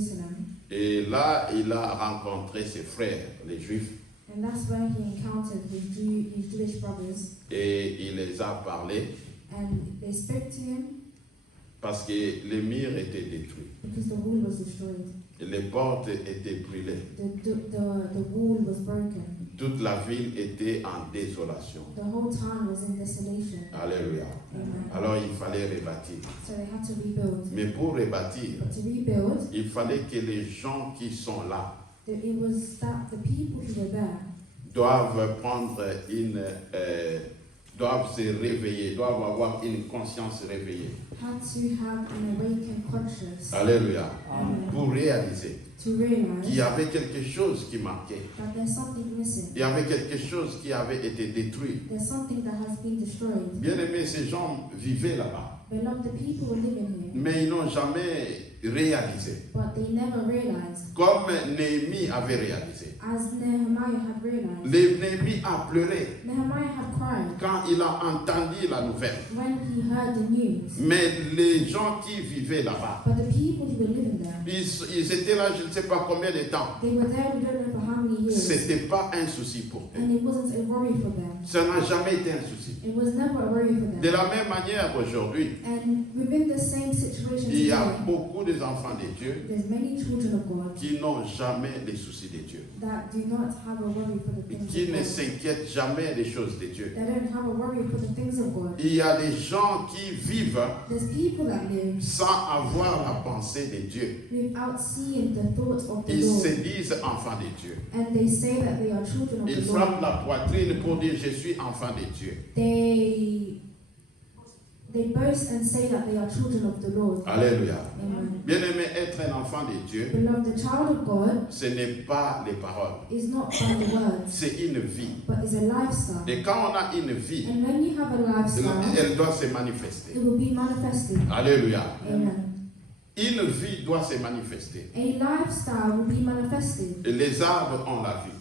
Jerusalem. Et là, il a rencontré ses frères, les Juifs, And that's where he encountered his Jewish brothers. et il les a parlé And they spoke to him parce que les murs étaient détruits. because the wall was destroyed. Les portes étaient brûlées. The wall was broken. Toute la ville était en désolation. The whole town was in desolation. Alléluia. Amen. Alors il fallait rebâtir. So they had to rebuild. Mais pour rebâtir, But to rebuild, il fallait que les gens qui sont là it was that the people who were there doivent doivent se réveiller, doivent avoir une conscience réveillée. had to have an awakened conscience. Alléluia. Amen. Pour réaliser To realize qu'il y avait quelque chose qui manquait. that there's something missing. Il y avait quelque chose qui avait été détruit. There's something that has been destroyed. Bien aimé, ces gens vivaient là-bas, Beloved, the people were living here, mais ils n'ont jamais réalisé. but they never realized, Comme Néhémie avait réalisé. as Nehemiah had realized. Néhémie a pleuré Nehemiah had cried quand il a entendu la nouvelle. when he heard the news. Mais les gens qui vivaient là-bas, But the people who were living there, ils étaient là, je ne sais pas combien de temps. they were there, we don't know for how many years. C'était pas un souci pour eux. And it wasn't a worry for them. Ça n'a jamais été un souci. It was never a worry for De them. la même manière aujourd'hui, And within the same situation il y a today, beaucoup d'enfants de Dieu there's many children of God qui n'ont jamais les soucis de Dieu, that do not have a worry for the things qui of ne God. s'inquiètent jamais des choses de Dieu. They don't have a worry for the things of God. Il y a des gens qui vivent There's people that live sans avoir la pensée de Dieu. without seeing the thoughts of the Ils Lord. se disent enfants de Dieu. And they say that they are children of Ils the frappent Lord. la poitrine pour dire je suis enfant de Dieu. They boast and say that they are children of the Lord. Alléluia. Amen. Bien-aimé, être un enfant de Dieu, Beloved, the child of God ce n'est pas les paroles, is not by the words, c'est une vie. but is a lifestyle. Et quand on a une vie, And when you have a lifestyle, elle doit se manifester. it will be manifested. Alléluia. Amen. Une vie doit se manifester. A lifestyle will be manifested. Et les arbres ont la vie.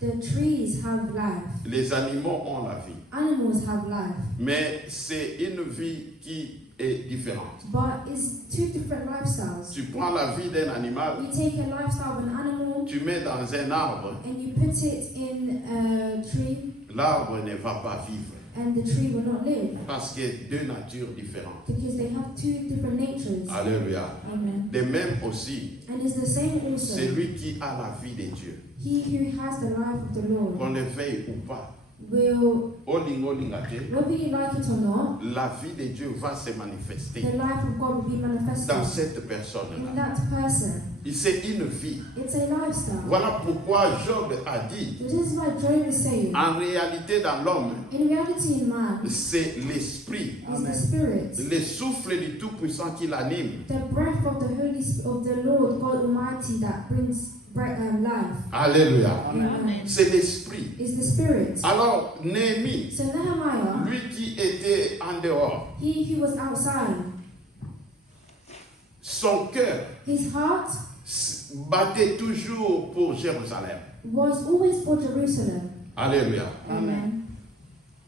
The trees have life. Les animaux ont la vie. Animals have life. Mais c'est une vie qui est différente. But it's two different lifestyles. Tu prends la vie d'un animal, You take a lifestyle of an animal tu mets dans un arbre, and you put it in a tree, l'arbre ne va pas vivre. and the tree will not live Parce qu'il y a deux natures différentes. because they have two different natures. Alléluia. Amen. De même aussi, And it's the same also. celui qui a la vie de Dieu, He who has the life of the Lord qu'on le veuille ou pas, will, olingate, whether you like it or not, la vie de Dieu va se manifester the life of God will be manifested dans cette in personne-là. that person. C'est une vie. It's a lifestyle. Voilà pourquoi Job a dit, This is what Job is saying. en réalité dans l'homme, In reality, in man, c'est l'esprit, is the spirit, le souffle du Tout-Puissant qui l'anime. the breath of the of the Lord God Almighty that brings life. Alléluia. Amen. C'est l'esprit. Is the spirit. Alors, Néhémie, So Nehemiah, lui qui était en dehors, he who was outside, son cœur his heart battait toujours pour Jérusalem. was always for Jerusalem. Alléluia. Amen.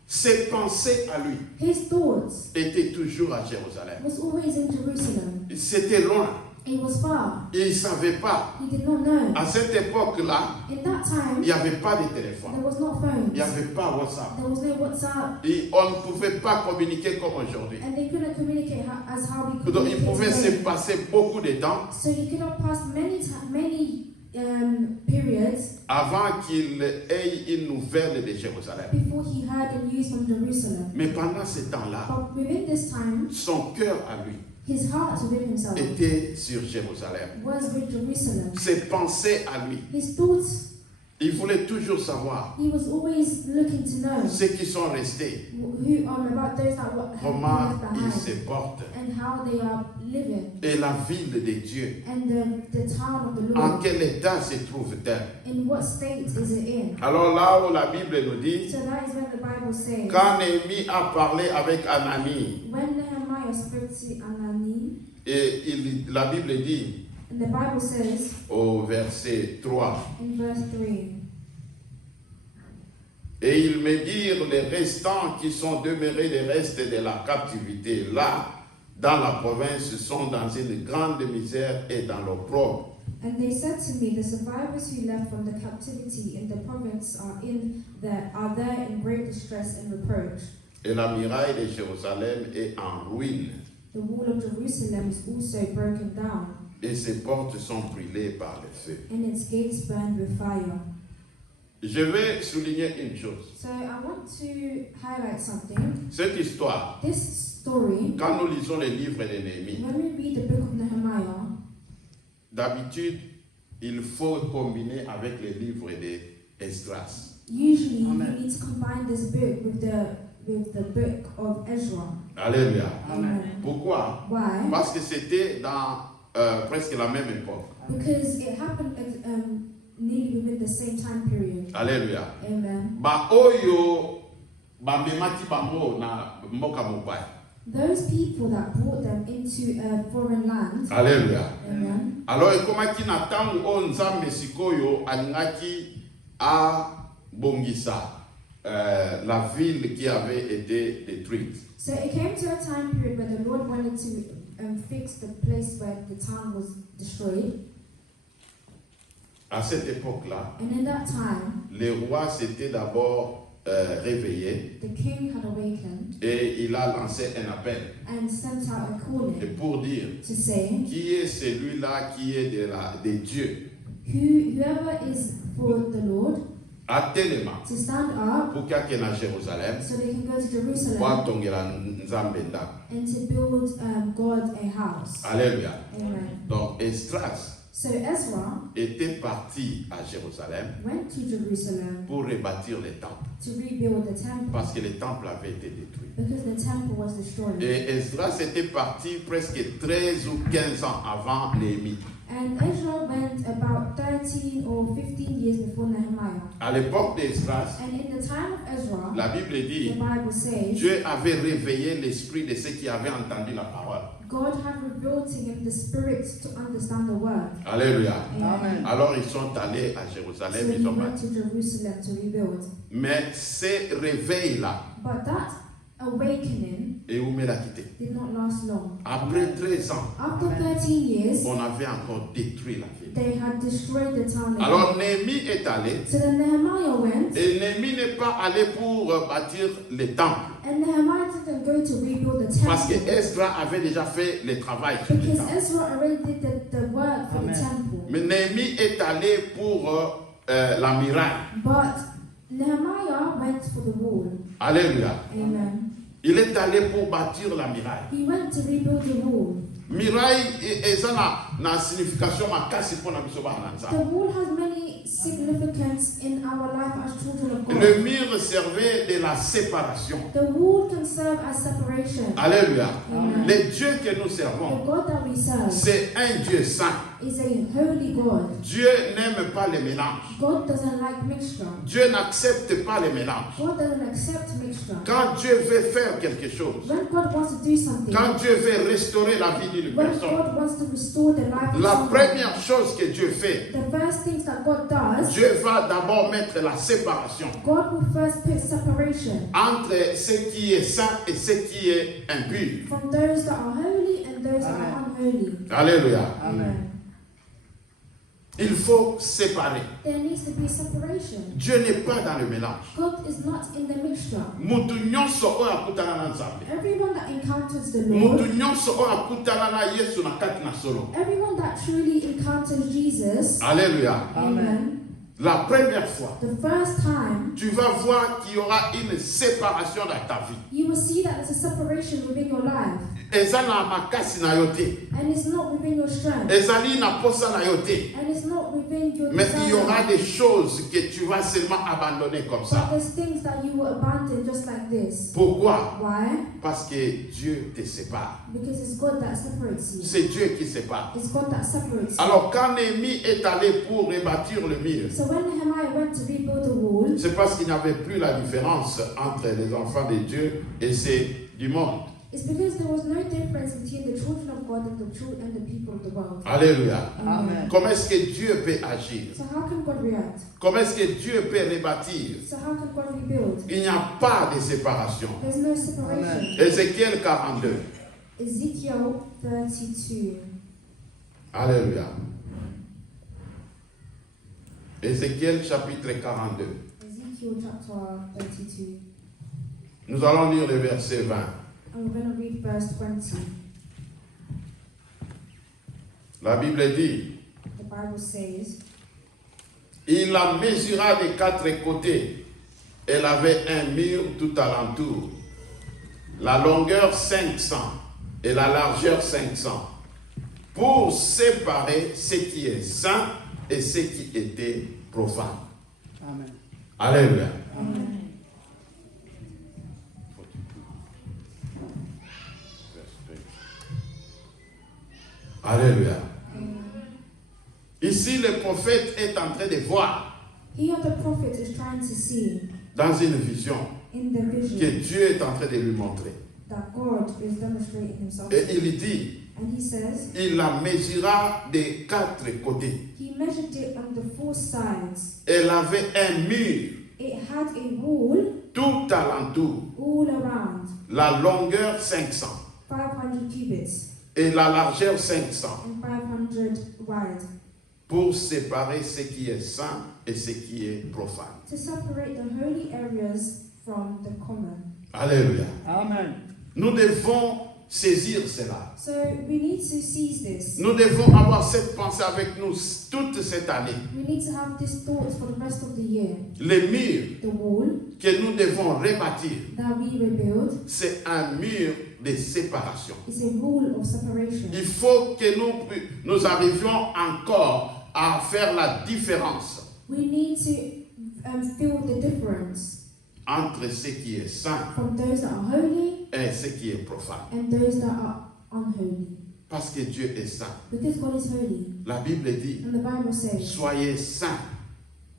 Ses pensées à lui His thoughts étaient toujours à Jérusalem. was always in Jerusalem. C'était loin. It was far. Et il ne savait pas. He did not know. À cette époque-là, In that time, il n'y avait pas de téléphone. there was no Il phones. n'y avait pas WhatsApp. There was no WhatsApp. Et on ne pouvait pas communiquer comme aujourd'hui. And they couldn't communicate as how we Donc il communicate pouvait se today. passer beaucoup de temps So you could have passed many periods avant qu'il ait une nouvelle de Jérusalem. before he heard the news from Jerusalem. Mais pendant ce temps-là, But within this time, son cœur à lui his heart within himself était sur Jérusalem. was with Jerusalem. Ses pensées à lui, His thoughts, il voulait toujours savoir he was always looking to know ceux qui sont restés, about those that have comment been ils left se behind portent. and how they are living, Et la ville de Dieu, and the town of the en Lord, quel état se trouve-t-elle? in what state is it in? Alors là où la Bible nous dit, So that is when the Bible says, quand Néhémie a parlé avec Anani, when Nehemiah spoke to Anani, et la Bible dit and the Bible says au verset 3, in verse 3, et ils me dirent les restants qui sont demeurés des restes de la captivité là dans la province sont dans une grande misère et dans l'opprobre. And they said to me, the survivors who left from the captivity in the province are there in great distress and reproach. Et la muraille de Jérusalem est en ruine. The wall of Jerusalem is also broken down, Et ses portes sont brûlées par le feu. and its gates burned with fire. Je vais souligner une chose. So I want to highlight something. Cette histoire, This story, quand nous lisons les livres de Néhémie, when we read the book of Nehemiah, d'habitude, il faut combiner avec les livres d'Esdras. usually Amen. you need to combine this book with the book of Ezra. Alléluia. Amen. Pourquoi? Why? Parce que c'était dans presque la même époque. Because it happened nearly within the same time period. Alléluia. Amen. Ba oyo ba memaki bango na mboka mobile. Those people that brought them into a foreign land. Alléluia. Amen. Alors ekomaki na ntango oyo Nzambe sikoyo alingaki abongisa la ville qui avait été détruite. So it came to a time period where the Lord wanted to fix the place where the town was destroyed. À cette époque-là, And in that time, le roi s'était d'abord réveillé the king had awakened et il a lancé un appel and sent out a calling pour dire to say, qui est celui-là qui est de Dieu. whoever is for the Lord, Atelema to stand up pour qu'il na Jérusalem so they can go to pour Jerusalem atongela Nzambe ndako. and to build God a house. Alléluia. Amen. Donc Esdras So Ezra était parti à Jérusalem went to Jerusalem pour rebâtir les temples to rebuild the temple parce que les temples avaient été détruits. because the temple was destroyed. Et Esdras était parti presque 13 ou 15 ans avant Néhémie. And Ezra went about 13 or 15 years before Nehemiah. À l'époque d'Esdras, And in the time of Ezra, la Bible the dit Bible says, Dieu avait réveillé l'esprit de ceux qui avaient entendu la parole. God had revealed to him the spirit to understand the word. Alléluia. Amen. Alors ils sont allés à So Jérusalem, he ils ont went bâti. to Jerusalem to rebuild. Mais ces réveils-là, But that awakening et où l'a quitté. did not last long. Après 13 ans, After 13 years, on avait encore détruit la ville. they had destroyed the town again. Alors Néhémie est allé, So then Nehemiah went, et Néhémie n'est pas allé pour bâtir les temples, and Nehemiah didn't go to rebuild the parce que temple. Esdras avait déjà fait le travail sur les Because temples. Ezra already did the work for the Amen. temple. Mais Néhémie est allé pour la muraille. But Nehemiah went for the wall. Alléluia. Amen. Il est allé pour bâtir la muraille. He went to rebuild the wall. Muraille eza na signification makasi pour na biso bana The nzambe. wall has many significance in our life as children of God. Le mur servait de la séparation. The wall can serve as separation. Alléluia. Amen. Le Dieu que nous The servons, God that we serve c'est un Dieu saint. is a holy God. Dieu n'aime pas les mélanges. God doesn't like mixture. Dieu n'accepte pas les mélanges. God doesn't accept mixture. Quand Dieu veut faire quelque chose, When God wants to do something, quand Dieu veut restaurer la vie d'une when personne, God wants to restore the life of la someone, première chose que Dieu fait, the first things that God does, Dieu va d'abord mettre la séparation God will first put separation entre ce qui est saint et ce qui est impur. from those that are holy and those that are unholy. Alléluia. Amen. Il faut séparer. There needs to be separation. Dieu n'est pas dans le mélange. God is not in the mixture. Mutu nyonso oyo akutana na Nzambe. Everyone that encounters the Mutu Lord, nyonso oyo akutana na Yesu na kati na solo. everyone that truly encounters Jesus, Alléluia. amen, La première fois, the first time, tu vas voir qu'il y aura une séparation dans ta vie. you will see that there's a separation within your life. Eza na makasi na yo te. And it's not within your strength. Ezali na posa na yo te. And it's not within your Mais il y aura desire. des choses que tu vas seulement abandonner comme But ça. there's things that you will abandon just like this. Pourquoi? Why? Parce que Dieu te sépare. Because it's God that separates you. C'est Dieu qui sépare. It's God that separates you. Alors quand Néhémie est allé pour rebâtir le mur, So when Nehemiah went to rebuild the wall, c'est parce qu'il n'y avait plus la différence entre les enfants de Dieu et ceux du monde. it's because there was no difference between the children of God and the people of the world. Alléluia. Amen. Comment est-ce que Dieu peut agir? So how can God react? Comment est-ce que Dieu peut rebâtir? So how can God rebuild? Il n'y a pas de séparation. There's no separation. Ézéchiel 42. Ezekiel 32. Alléluia. Ézéchiel chapitre 42. Ezekiel chapter 32. Nous allons lire le verset 20. And we're going to read verse 20. La Bible dit, The Bible says, il la mesura des quatre côtés. Elle avait un mur tout alentour. La longueur 500 et la largeur 500. Pour séparer ce qui est saint et ce qui était profane. Amen. Alléluia. Amen. Alléluia. Ici, le prophète est en train de voir Here the prophet is trying to see dans une vision in the que vision Dieu est en train de lui montrer. that God is demonstrating himself. Et il dit, And he says, il la mesura des quatre côtés. he measured it on the four sides. Elle avait un mur It had a wall tout alentour. all around, La longueur 500 500 cubits et la largeur 500 and 500 wide, pour séparer ce qui est saint et ce qui est profane. to separate the holy areas from the common. Alléluia. Amen. Nous devons saisir cela. So we need to seize this. Nous devons avoir cette pensée avec nous toute cette année. We need to have this thought for the rest of the year. Les murs The wall que nous devons rebâtir, that we rebuild c'est un mur de séparation. is a wall of separation. Il faut que nous arrivions encore à faire la différence We need to feel the difference entre ce qui est saint from those that are holy et ce qui est profane. and those that are unholy. Parce que Dieu est saint. Because God is holy. La Bible dit, And the Bible says, soyez saints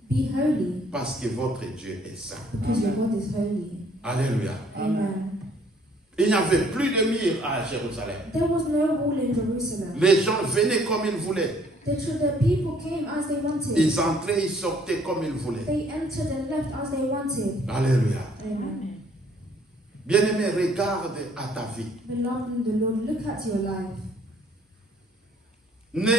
be holy parce que votre Dieu est saint. because your God is holy. Alléluia. Amen. Il n'y avait plus de mur à Jérusalem. There was no wall in Jerusalem. Les gens venaient comme ils voulaient. The people came as they wanted. Ils entraient, ils sortaient comme ils voulaient. They entered and left as they wanted. Alléluia. Amen. Bien-aimé, regarde à ta vie. Beloved in the Lord, look at your life. Ne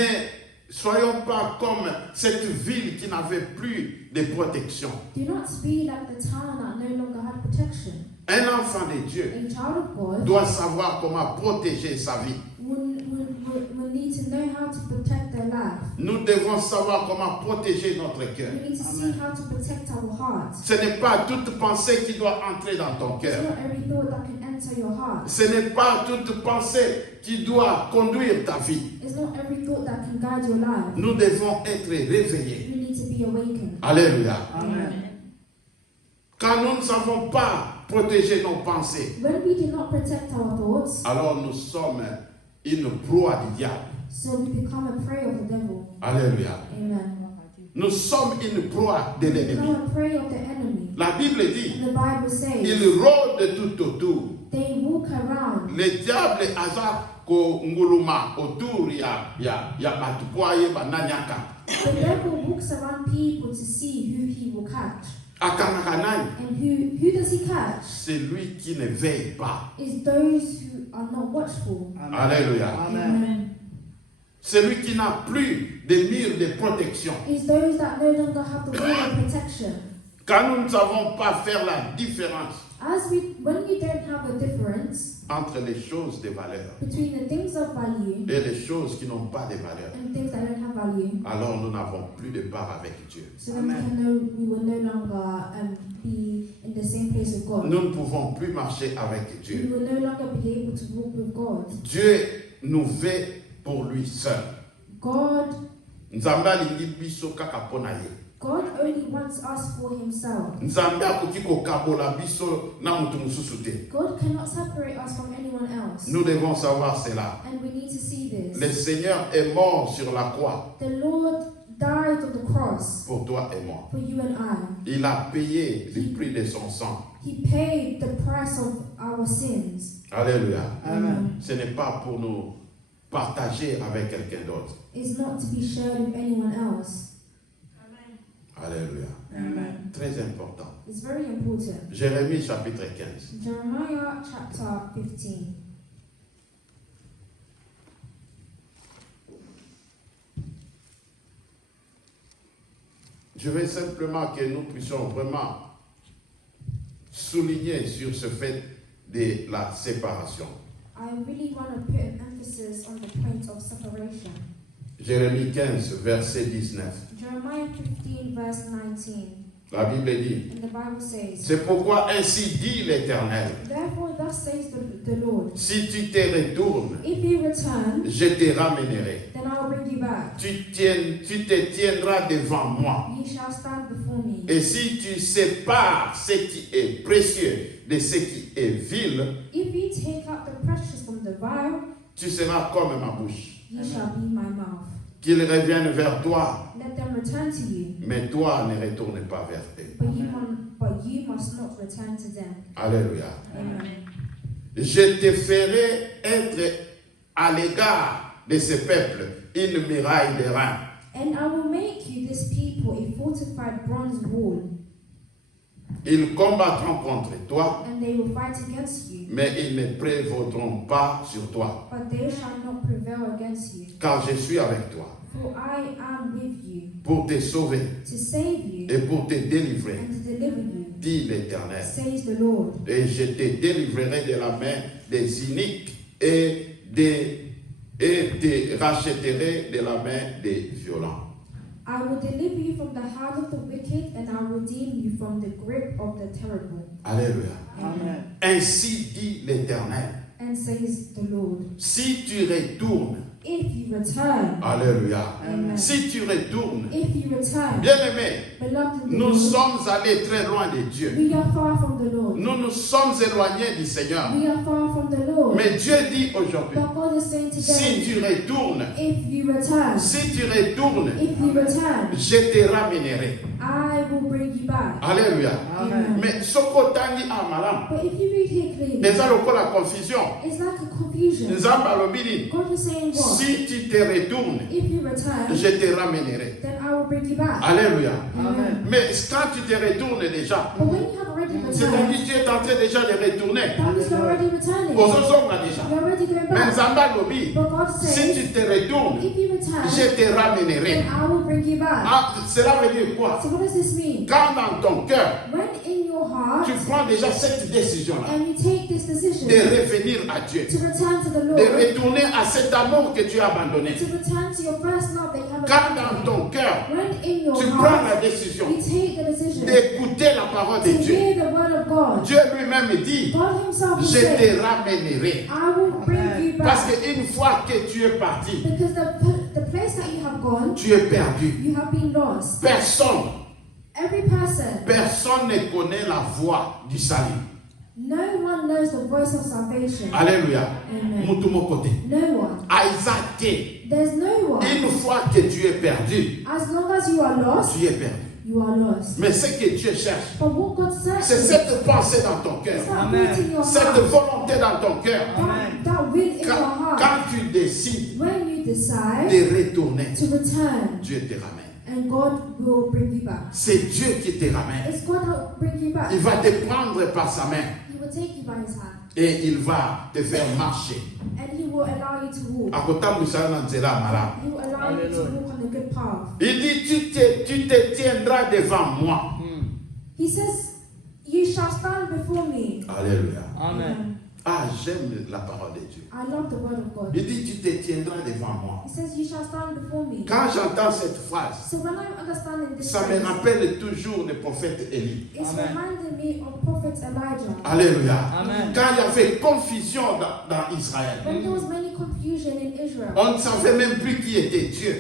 soyons pas comme cette ville qui n'avait plus de protection. Do not be like the town that no longer had protection. Un enfant de Dieu A child of God doit savoir comment protéger sa vie. will need to know how to protect their life. Nous devons savoir comment protéger notre cœur. We need to see how to protect our hearts. Ce n'est pas toute pensée qui doit entrer dans ton It's cœur. not every thought that can enter your heart. Ce n'est pas toute pensée qui doit conduire ta vie. It's not every thought that can guide your life. Nous devons être réveillés. We need to be awakened. Alléluia. Amen. Quand nous ne savons pas protéger nos pensées, When we do not protect our thoughts, alors nous sommes une proie du diable. so we become a prey of the devil. Alléluia. Amen. Nous sommes une proie de We l'ennemi. become a prey of the enemy. La Bible dit, And the Bible says il rôde tout autour. they walk around. Le diable aza ko nguluma autour ya batupoye bananyaka. The devil walks around people to see who he will catch. Akanakanai, And who does he catch? c'est lui qui ne veille pas. Is those who are not watchful. Alléluia. Amen. Celui qui n'a plus de murs de protection. Is those that no longer have the wall of protection. Quand nous ne savons pas faire la différence When we don't have a difference entre les choses de valeur between the things of value et les choses qui n'ont pas de valeur, and things that don't have value, alors nous n'avons plus de part avec Dieu. so then we will no longer be in the same place with God. Nous ne pouvons plus marcher avec We Dieu. will no longer be able to walk with God. Dieu nous veut pour lui seul. God Nzambe alingi biso kaka mpona ye. only wants us for himself. Nzambe akoki kokabola biso na mutu mosusu te. God cannot separate us from anyone else. Nous devons savoir cela. And we need to see this. Le Seigneur est mort sur la croix The Lord died on the cross pour toi et moi. for you and I. Il a payé le prix de son sang. He paid the price of our sins. Alléluia. Amen. Ce n'est pas pour nous partager avec quelqu'un d'autre. It's not to be shared with anyone else. Alléluia. Amen. Très important. It's very important. Jérémie chapitre 15. Jeremiah chapter 15. Je veux simplement que nous puissions vraiment souligner sur ce fait de la séparation. I really want to put an emphasis on the point of separation. Jérémie 15, verset 19. Jeremiah 15, verse 19. La Bible dit, And the Bible says, c'est pourquoi ainsi dit l'Éternel, therefore thus says the Lord, si tu te retournes, if you return, je te ramènerai. then I will bring you back. Tu te tiendras devant moi. Ye shall stand before me. Et si tu sépares ce qui est précieux de ce qui est vil, If you take out the precious from the vile, tu seras comme ma bouche. ye shall be my mouth. Qu'ils reviennent vers toi, Let them return to you, mais toi ne retourne pas vers eux. but you must not return to them. Alléluia. Amen. Je te ferai être à l'égard de ce peuple une muraille de reins. And I will make you, this people, a fortified bronze wall, Ils combattront contre toi, and they will fight against you, mais ils ne prévaudront pas sur toi, but they shall not prevail against you. car je suis avec toi For I am with you, pour te sauver to save you et pour te délivrer, and to deliver you, dit l'Éternel. says the Lord. Et je te délivrerai de la main des iniques et te rachèterai de la main des violents. I will deliver you from the hand of the wicked, and I will redeem you from the grip of the terrible. Alléluia. Amen. Ainsi dit l'Éternel. And says the Lord, Si tu retournes, if you return, alléluia. Amen. Si tu retournes, If you return, bien-aimés, beloved in the nous Lord, sommes allés très loin de Dieu. we are far from the Lord. Nous nous sommes éloignés du Seigneur. We are far from the Lord. Mais Dieu dit aujourd'hui, But God is saying si today, tu retournes, if you return, si tu retournes, if you return, je te ramènerai. I will bring you back. Alléluia. Amen. Mais sokotangi amalam. But if you read here clearly, Eza lokola confusion. it's like a confusion. Nzamba alobili, God is saying what? si tu te retournes, If you return, je te ramènerai. then I will bring you back. Alléluia. Amen. Mais quand tu te retournes déjà, But when you have already returned, c'est-à-dire que tu es en train déjà de retourner. that means you're already returning. Ozozonga déjà. You're already going Mais back. Nzamba alobi, But God si says, tu te retournes, if you return, je te ramènerai. then I will bring you back. Ah, cela veut dire quoi? So what does this mean? Quand dans ton cœur, When in your heart, tu prends déjà cette décision-là and you take this decision de revenir à Dieu, to return to the de Lord, retourner à cet amour que tu as abandonné. to return to your first love that you have Quand dans abandoned, ton cœur, when in your tu prends la heart, décision you take the decision d'écouter la parole to de Dieu, hear the word of God, Dieu lui-même dit, God himself will je say, te ramènerai. I will bring you Parce back. qu'une fois que tu es parti, Because the place that you have gone, tu es perdu. you have been lost. Personne ne connaît la voix du salut. No one knows the voice of salvation. Alléluia. Amen. Mutumo côté. No one. Isaac, There's no one. une fois que tu es perdu, As long as you are lost, tu es perdu. you are lost. Mais ce que Dieu cherche, But what God c'est searches cette pensée dans ton cœur, is that Amen. root in your cette heart, volonté dans ton cœur. that will in your Quand, heart. quand tu décides When you decide de retourner, to return, Dieu te ramène. and God will bring you back. C'est Dieu qui te ramène. It's God that will bring you back. Il va te prendre par sa main He will take you by his hand, et il va te faire marcher. and he will allow you to walk. Akotambwisa na nzela ya malamu. He will allow you to walk on a good path. Il dit, tu te tiendras devant moi. He says, you shall stand before me. Alléluia. Amen. Ah, j'aime la parole de Dieu. I love the word of God. Il dit, tu te tiendras devant moi. He says, you shall stand before me. Quand j'entends cette phrase, So when I'm understanding this ça me phrase, rappelle toujours le prophète Élie. it's Amen. reminding me of Prophet Elijah. Alléluia. Amen. Quand il y avait confusion dans Israël, When there was many confusion in Israel, on ne savait même plus qui était Dieu.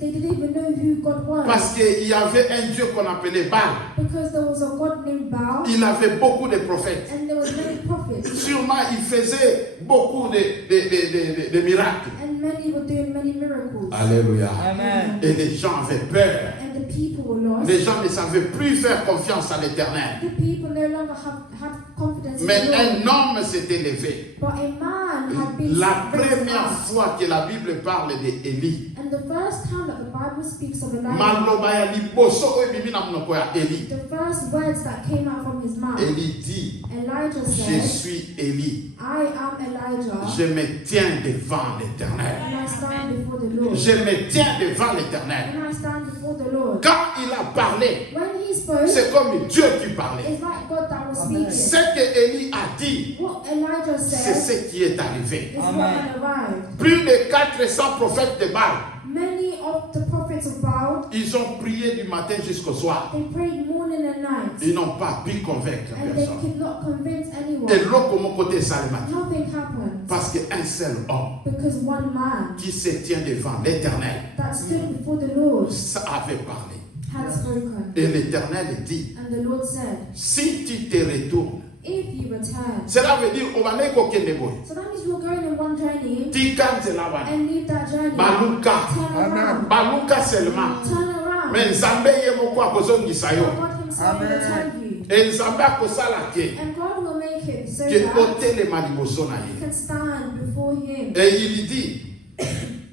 they didn't even know who God was. Parce qu'il y avait un Dieu qu'on appelait Baal. Because there was a God named Baal, Il avait beaucoup de prophètes. and there was many prophets, Sûrement, il faisait beaucoup de miracles. and many were doing many miracles. Alléluia. Amen. Et les gens avaient peur. And the people were lost. Les gens ne savaient plus faire confiance à l'Éternel. The people no longer had confidence Mais in the un Lord. homme s'était levé. But a man had been La raised première up. fois que la Bible parle d'Élie, And the first time that the Bible speaks of Elijah, maloba ya liboso oyo ebimi na monoko ya Élie. the first words that came out from his mouth, Élie dit, Elijah je said, suis Élie. I am Elijah, Je me tiens devant l'Éternel. and I stand before the Lord. Je me tiens devant l'Éternel. And I stand before before the Lord. Quand il a parlé, When he spoke, c'est comme Dieu qui parlait. it's like God that was Amen. Ce speaking. que Élie a dit, What Elijah c'est said ce qui est arrivé. is what Amen. had arrived. Plus de 400 prophètes de Baal, Many of the prophets of Baal, ils ont prié du matin jusqu'au soir. they prayed morning and night, Ils n'ont pas pu convaincre and they personne. could not convince Et anyone. l'autre, mon côté, ça le matin. Nothing happened Parce qu'un seul homme because one man qui se tient devant l'Éternel, that stood before the Lord ça avait parlé. had spoken. Et l'Éternel dit, And the Lord said, si tu te retournes, if you return. cela veut dire, on va aller kokende boy. So that means you're going on one journey Tika nzela and leave that journey. Baluka. Turn around. Baluka seulement. Turn around. Mais Nzambe ye moko akozongisa yo. God himself will return you. Et Nzambe akosala ke And God will make it so ke that otelema liboso na you ye. can stand before him. Et il dit,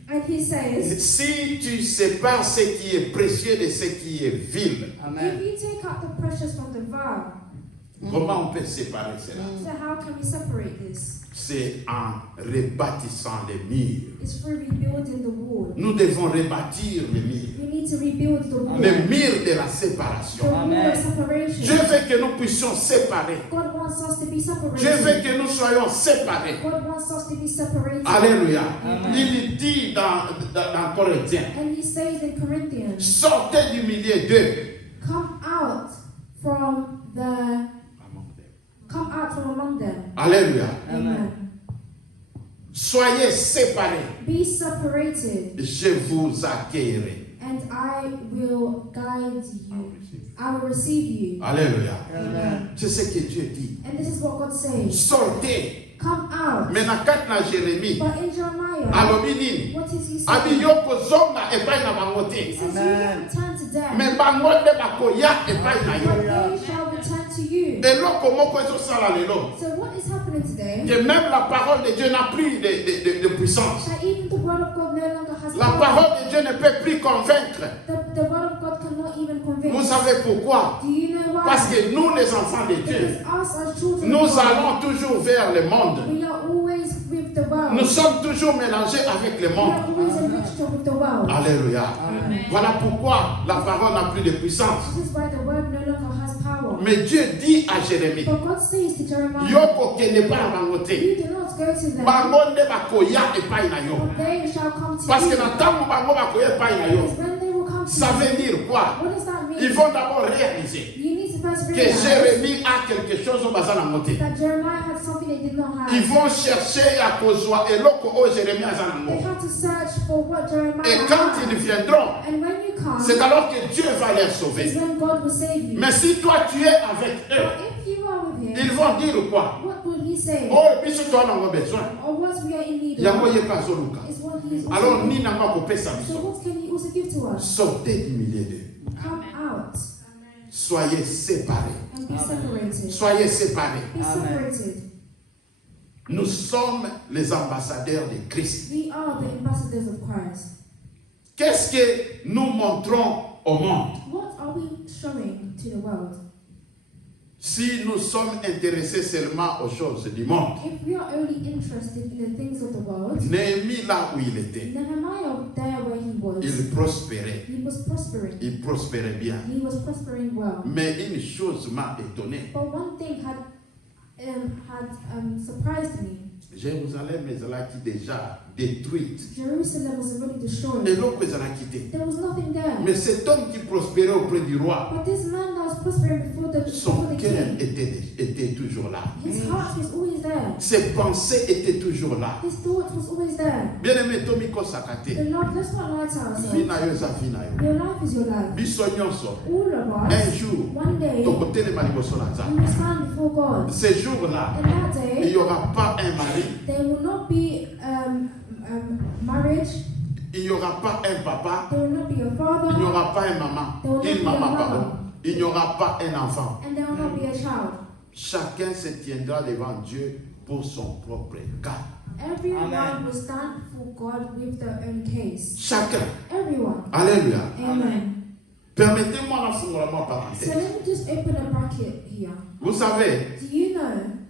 And he says, si tu sépares ce qui est précieux de ce qui est vil, Amen. if you take out the precious from the vile, comment on peut séparer cela? so how can we separate this? C'est en rebâtissant les murs. It's through rebuilding the wall. Nous devons rebâtir les murs. We need to rebuild the wall. Les murs de la The séparation. wall Amen. of separation. Dieu veut que nous puissions séparer. God wants us to be Dieu veut separated. que nous soyons séparés. God wants us to be separated. Alléluia. Amen. Il dit dans Corinthiens, And he says in Corinthians, sortez du milieu d'eux. come out from among them. Alléluia. Amen. Soyez séparés. Be separated, Je vous accueillerai. and I will guide you. I will receive you. Alléluia. Amen. C'est ce que Dieu dit. And this is what God says. Sortez. Come out. Maintenant, quand na Jérémie, But in Jeremiah, alobi nini? what is he Abi saying? yo kozonga epai na bango He te. says, you Amen. will return to them, Mais bango nde bakoya epai na but yo. they shall return to you. Eloko moko ezosala lelo. So what is happening today? Que même la parole de Dieu n'a plus de puissance. That even the word of God no longer has La power. parole de Dieu ne peut plus convaincre. The word of God cannot even convince. Vous savez pourquoi? Do you know why? Parce que nous, les enfants de Dieu, Because us as children nous of God, allons toujours vers le monde. we are always with the world. Nous sommes toujours mélangés avec le We monde. are always a mixture with the world. Alléluia. Amen. Voilà pourquoi la parole n'a plus de puissance. This is why the word no longer has power. Mais Dieu dit à Jérémie, But God says to Jeremiah, Yoko kende pa na bango te. you do not go to them, Bango nde bakoya epai na yo. but they shall come to Parce que you. na ntango bango bakoya epai na yo, Because when they will come to ça you, veut dire quoi? what does that mean? Ils vont d'abord réaliser You need to first que realize Jérémie a quelque chose au bazar na moté. that Jeremiah had something they did not Ils have. vont chercher à kozwa eloko o Jérémie aza They nango. had to search for what Jeremiah Et quand had. ils viendront, And when you come, c'est alors que Dieu va les is sauver. when God will save you. Mais si toi tu es avec eux, But if you are with him, ils vont dire quoi? what will he say? Oh, biso toi nango besoin. Or what we are in need Yango of ye pa zoluka. is what he is also Alors giving. ni nango akopesa So biso. what can he also give to us? Sortez du milieu d'eux. Come out Soyez séparés. and be separated. Soyez séparés. Be Amen. separated. Nous sommes les ambassadeurs de Christ. We are the ambassadors of Christ. Qu'est-ce que nous montrons au monde? What are we showing to the world? Si nous sommes intéressés seulement aux choses du monde, If we are only interested in the things of the world, Néhémie là où il était, Nehemiah, there where he was, il prospérait. he was prospering. Il prospérait bien. He was prospering well. Mais une chose m'a étonné. But one thing had surprised me. Jérusalem ezalaki déjà détruite. Jerusalem was already destroyed. Eloko ezalaki te. There was nothing there. Mais cet homme qui prospérait auprès du roi, But this man that was prospering before the son cœur king, était toujours là. his heart was always there. Ses pensées étaient toujours là. His thought was always there. Bien-aimé, Tomi Kosakate, The Lord, let's not lie to vie ourselves. na yo eza vie na yo. Your life is your life. Biso nyonso, All of un us, jour, one day, tokotelema liboso na we Nzambe. will stand before God. Ce jour-là, And that il day, n'y aura pas un mari, there will not be marriage, il n'y aura pas un papa, there will not be a il n'y father, aura pas un maman, une maman, pardon. Il n'y aura pas un enfant. and there will not be a child. Chacun se tiendra devant Dieu pour son propre cas. Everyone Amen. will stand for God with their own case. Chacun. Everyone. Alléluia. Amen. Permettez-moi d'enfoncer ma So parenthèse. let me just open a bracket here. Vous savez, Do you know,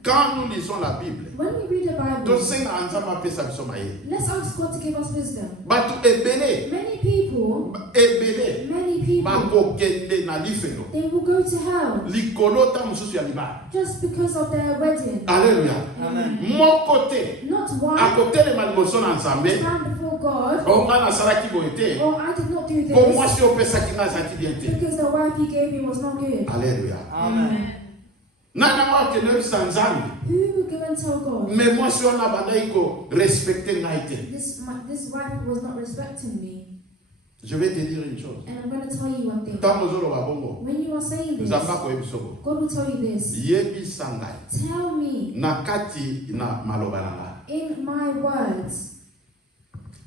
quand nous lisons la Bible, when we read the Bible, tosenga Nzambe apesa biso mayele. let's ask God to give us wisdom. Bato ebele, Many people, ebele, many na lifelo. they will go to hell Likolo ta mususu ya libala. just because of their wedding. Alléluia. Amen. Mon côté, Not à one côté de ma liboso na nzambe, stand before God, on a nasaraki boete. or I did not do Pour moi, this si on peut ça qui n'a pas bien été. because the wife he gave me was not good. Alléluia. Amen. Nana moi que ne sanzambi. Who will go and tell God, Mais moi, si on a banaïko respecter naïté. this wife was not respecting me? Je vais te dire une chose. And I'm going to tell you one thing. Tant mozolo wa bongo. When you are saying this, Nzamba ko ebisoko. God will tell you this. Yebi sangai. Tell me Nakati na maloba nanga. in my words.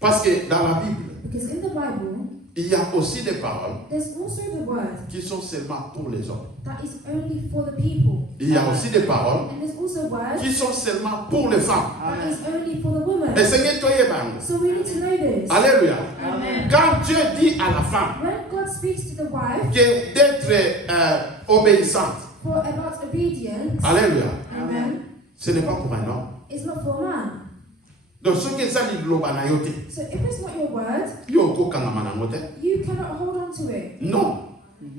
Parce que dans la Bible, Because in the Bible, il y a aussi des paroles there's also the word qui sont seulement pour les hommes. that is only for the people. Il y a aussi des paroles And there's also words qui sont seulement pour les femmes. that is only for the woman. Et Seigneur, toi, Yebango. So we need to know this. Alléluia. Amen. Quand Dieu dit à la femme When God speaks to the wife que d'être obéissante, for about obedience, alléluia, amen, ce n'est pas pour un homme. it's not for a man. Donc, ce que ça dit globa na yote, So if it's not your word, yoko kangama na mote. you cannot hold on to it. Non,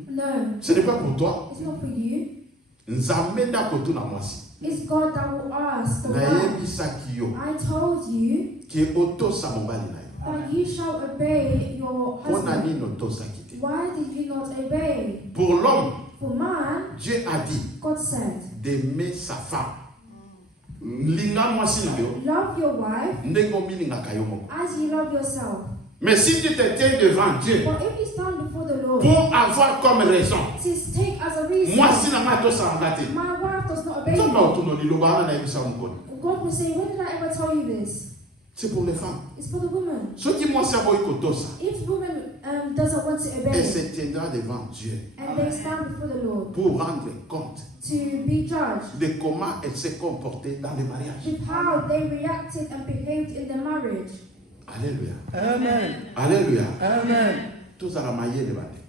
No, ce n'est pas pour toi. it's not for you. Nzambe nda kotu na mwasi. It's God that will ask the Na wife. yebisaki yo I told you ke otosa mobali na yo. that you shall obey your Pona husband. nini otosaki te? Why did you not obey? Pour l'homme, For man, Dieu a dit God said, d'aimer sa femme. Linga mwasi na yo, love your wife ndenge ominingaka yo moko. as you love yourself. Mais si tu te tiens devant Dieu But if you stand before the Lord, pour avoir comme raison, to take as a reason, mwasi na nga tosanga te. my wife does not obey Nzambe me. otuno liloba wana na yebisa mokoni. God will say, when did I ever tell you this? C'est pour les femmes. It's for the woman. Soki mwasi aboyi kotosa, If woman doesn't want to elle obey se tiendra devant Dieu and they stand before the Lord pour rendre compte to be judged de comment elle s'est comportée dans le mariage. with how they reacted and behaved in the marriage, Alléluia. Amen. Alléluia. Amen. Tozala mayele bate.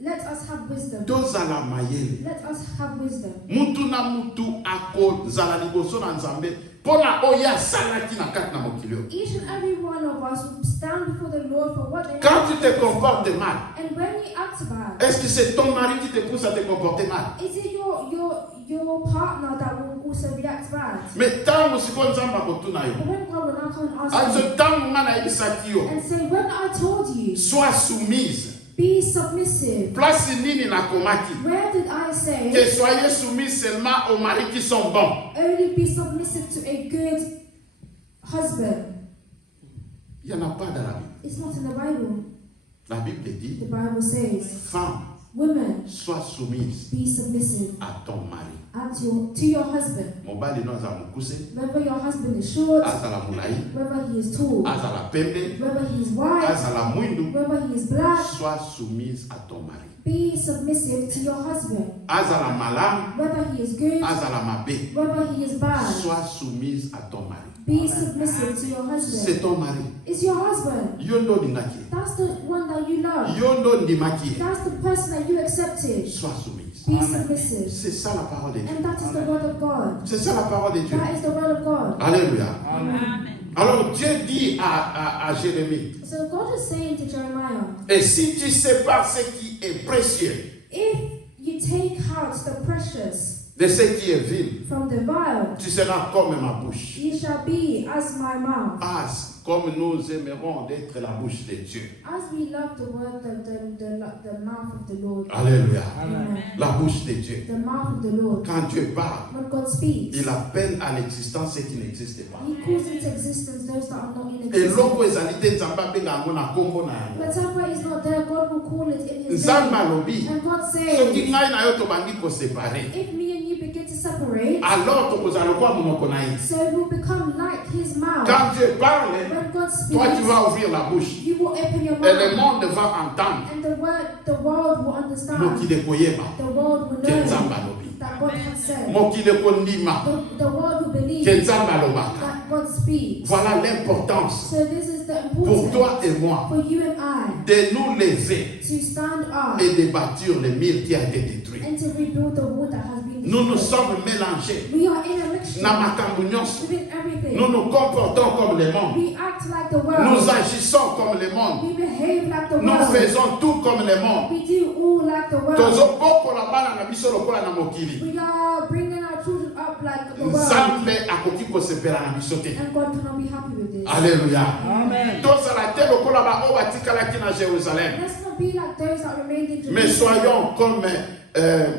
let us have wisdom. Tozala mayele. Let us have wisdom. Mutu na mutu akozala liboso na Nzambe pona oyo asalaki na kati na mokili oyo. Each and every one of us will stand before the Lord for what they Quand tu have. te comportes mal, And when we act bad, est-ce que c'est ton mari qui te pousse à te comporter mal? is it your partner that will also react bad? Mais ntango sikoyo Nzambe akotuna yo, But when God will now come and ask azo you ntango nga nayebisaki yo, and say, when I told you, sois soumise. be submissive, Place nini nakomaki? where did I say Que soyez soumis seulement aux maris qui sont bons. only be submissive to a good husband? Il n'y en a pas dans la Bible. It's not in the Bible. La Bible dit, The Bible says, femme, women, sois soumise be submissive à ton mari. to your husband. Mobali no aza mokuse, Whether your husband is short, azala molai, whether he is tall, azala pembe, whether he is white, azala mwindu, whether he is black, sois soumise à ton mari. be submissive to your husband. Azala malamu, Whether he is good, azala mabe, whether he is bad, sois soumise à ton mari. be submissive to your husband. C'est ton mari. It's your husband. Yo ndo ndingaki. That's the one that you love. Yo ndo ndimaki. That's the person that you accepted. Sois soumise. Be submissive. C'est ça la parole de Dieu. And that is the word of God. C'est ça la parole de Dieu. That is the word of God. Alléluia. Amen. Alors Dieu dit à Jérémie, So God is saying to Jeremiah, et si tu sépares ce qui est précieux if you take out the precious de ce qui est vil, from the vile, tu seras comme ma bouche. ye shall be as my mouth. Comme nous aimerons d'être la bouche de Dieu. As we love the word, the mouth of the Lord. Alléluia. Amen. La bouche de Dieu. The mouth of the Lord. Quand Dieu parle, When God speaks, il appelle à l'existence ce qui n'existe pas. He calls into existence those that are not in Et existence. loko ezali te nzambe abenga yango na kombo na yango. Whatever is not there, God will call it in His Nzambe name. alobi, And God soki says, ngai na yo tobangi koséparer, if me and you begin to separate, alors tokozala lokola monoko na ye. so we'll become like His mouth. Quand Dieu parle, When God toi tu speaks, vas ouvrir la bouche. you will open your Et le mouth, monde va entendre. and the world will understand. Mokili koyeba. The world will Ke Nzambe know alobi. that God has said. Mokili kondima. The world will believe Ke Nzambe alobaka. that God speaks. Voilà l'importance So this is the pour importance toi et moi for you and I de nous lever to stand up et de bâtir le mur qui a été détruit. and to rebuild the wall that has been Nous nous sommes mélangés. We are in a mixture. Na makambo nyonso. Within everything. Nous nous comportons comme les mondes. We act like the world. Nous agissons comme les mondes. We behave like the Nous world. faisons tout comme les mondes. We do all like the world. Tozobokola bana na biso lokola na mokili. We are bringing our children up like the world. Nzambe akoki kosepela na biso te. And God cannot be happy with this. Alléluia. Amen. Tozala te lokola ba oyo batikalaki na Jérusalem. Let's not be like those that remained in Mais Jerusalem. soyons comme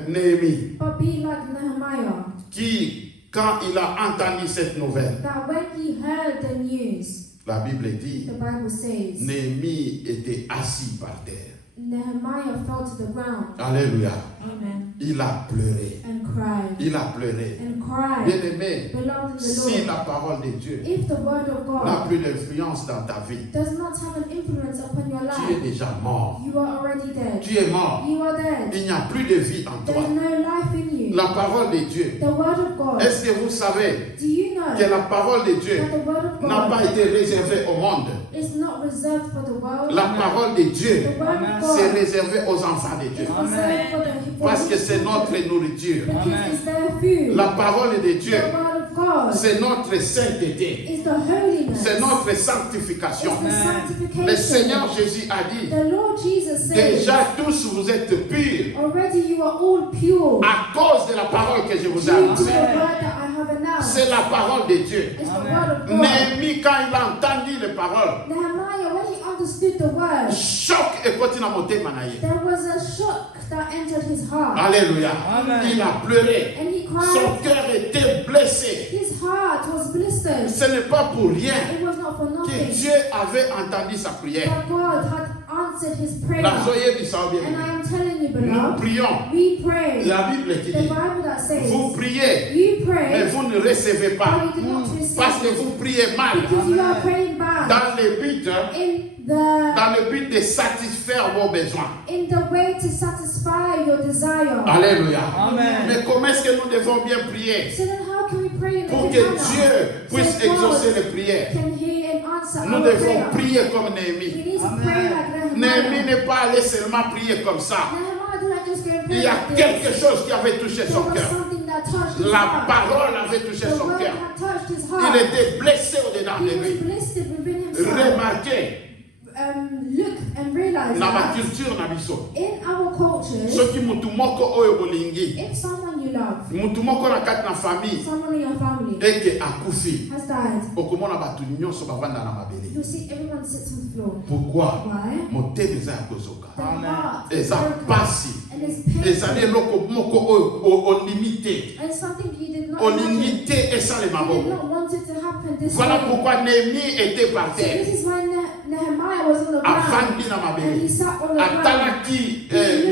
Néhémie, But be like Nehemiah. qui, quand il a entendu cette nouvelle, That when he heard the news, la Bible dit, the Bible says, Néhémie était assis par terre. Nehemiah fell to the ground. Alléluia. Amen. Il a pleuré. And cried. Il a pleuré. And cried. Bien-aimé, Beloved in the si Lord, la parole de Dieu if the word of n'a God plus d'influence dans ta vie, does not have an influence upon your tu es life, déjà mort. you are already dead. Tu es mort. You are dead. Il n'y a plus de vie en There is toi. no life in you. La parole de Dieu. The word of God. Est-ce que vous savez Do you know que la parole de Dieu that the word of n'a pas God été réservée au monde? is not reserved for the world? La parole de Dieu, The word of c'est God réservé aux enfants de Dieu. is reserved for the Parce que c'est notre nourriture. because it's their food. La parole de Dieu, The word of God c'est notre sainteté. is the holiness. C'est notre It's sanctification. the sanctification. Le Seigneur Jésus a dit, The Lord Jesus said, déjà tous vous êtes purs already you are all pure à cause de la parole que je vous ai due to the annoncée. word that I have announced. C'est la parole de Dieu. It's the word of God. Néhémie, quand il a entendu les paroles, Nehemiah, when he understood the word, choc et continue à monter manaïe. there was a shock that entered his heart. Alléluia. Amen. Il a pleuré. And he Son cried. cœur était blessé. His heart was blistered. Ce n'est pas pour rien It was not for que nothing. Dieu avait entendu sa prière. But God had answered his prayer. La soyez bien. And I am telling you, Nous beloved, prions. we pray. La Bible qui The dit, Bible that says, vous priez, you mais pray, vous ne recevez pas. but you do not receive. Parce que vous priez mal. Because you are praying bad. Dans le but, In dans le but de satisfaire vos besoins. the way to satisfy your desire. Alléluia. Amen. Mais comment est-ce que nous devons bien prier So then how can we pray in pour a que manner Dieu puisse so God exaucer les prières? can hear and answer Nous our devons prayer? prier comme We Néhémie. need to pray like Néhémie Nehemiah. n'est pas allé seulement prier comme ça. Nehemiah did not just go and Il pray y a like quelque this. chose qui avait touché There son was cœur. something that touched his La heart. parole avait touché The son word cœur. had touched his Il heart. était blessé au-dedans He de was lui. blistered within himself. Remarquez, Look and realize dans ma that culture na biso, in our culture, soki mutu moko oyo bolingi, if someone you love, mutu moko na kati na famille, someone in your family eke akufi, has died, okomona bato nyonso bavanda na mabele. you see everyone sits on the floor. Pourquoi? Why? Motema eza ya kozoka. The Amen. heart is Eza broken pasi. and it's painful. Ezali eloko moko oyo olimite. And something you did not imagine. Olingi te esalema You did bongo. not want it to happen this Voilà way. pourquoi Néhémie était par So terre. this is why Nehemiah was on the ground Afandi na and he mabele. sat on the ground. Atalaki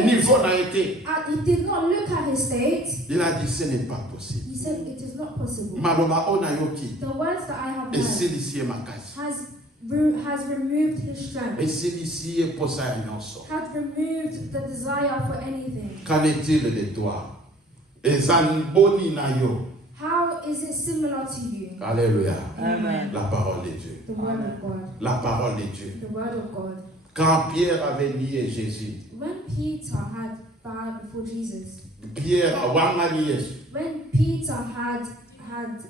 niveau na été. And he did not look at his state. Il a dit ce n'est pas possible. He said it is not possible. Maloba onayoki. The words that I have heard Esilisi makasi. has removed his strength. Esilisi posa ya nyonso. Has removed the desire for anything. Qu'en est-il de toi? Ezali boni na yo. How is it similar to you? Alléluia. Amen. La parole de Dieu. The word of God. La parole de Dieu. The word of God. Quand Pierre avait lié Jésus, When Peter had bowed before Jesus, Pierre wangani Yesu. when Peter had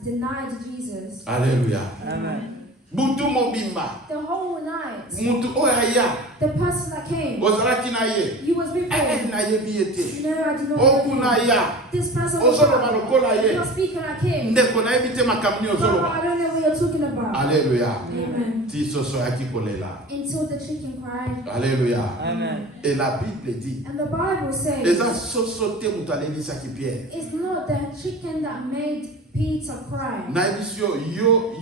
denied Jesus, Alléluia. Amen. Butu mobimba. the whole night, Mutu oya the person that came, ozalaki na ye. he was with him. Na yebi ete. No, I did not know Okuna him. ya. This person was Ozoloba not. lokola You're ye. not speaking like him. Ndeko na yebi te makamni Papa, ozoloba. I don't know what you're talking about. Alléluia. Amen. Ti soso yaki kolela. Until the chicken cried. Alléluia. Amen. Et la Bible dit, And the Bible says, eza soso te mutu alelisaki Pierre. it's not the chicken that made Peter cry. Na yebi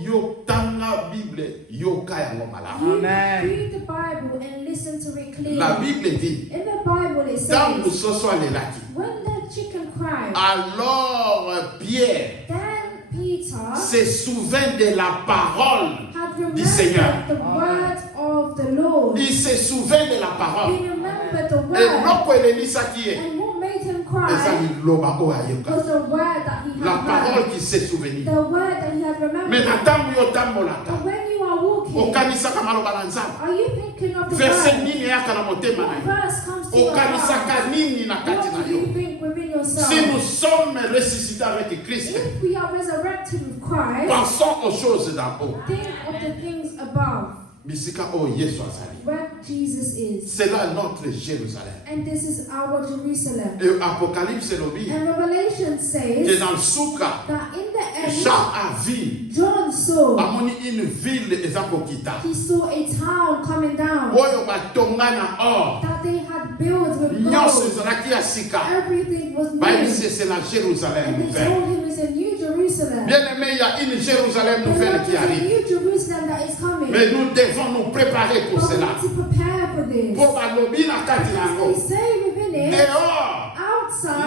yo tanga Bible yo kaya ngo malamu. You Amen. read the Bible and listen to it clearly. La Bible dit, In the Bible it tangu says, soso alelaki. when the chicken cried, Alors Pierre then Peter se souvint de la parole. had du Seigneur. remembered the word of the Lord. Il se souvint de la parole. He remembered the Et word. loko elelisaki ye. And what made him Eza cry liloba oyo ayoka. was the word that he La had parole heard. qui s'est souvenue. The word that he had Mais remembered. na ntango yo tambolaka, But when you are walking, okanisaka maloba na Nzambe. are you thinking of the Verset word? nini eyaka na motema na What yo? verse comes to your heart? Okanisaka nini na kati na What do you yo? think within yourself? Si nous sommes ressuscités avec Christ, If we are resurrected with Christ, pensons aux choses d'en haut. think of the things above, Bisika o Yesu azali. where Jesus is. C'est là notre Jérusalem. And this is our Jerusalem. Et Apocalypse nous And Revelation que says dans le souka, that in the end, Jean a vu, John saw, amoni une ville ezakokita. he saw a town coming down Oyo batonga na or. that they had built with Nyonso gold. ezalaki ya sika. Everything was Bible new. c'est la Jérusalem And they nouvelle. told him it's a new Jerusalem. Bien aimé, il y a une Jérusalem nouvelle qui There's a arrive. new Jerusalem that is coming. Mais nous devons nous préparer pour But we cela. need to prepare for this. Pour balobi na kati As yango. they say within it, Dehors,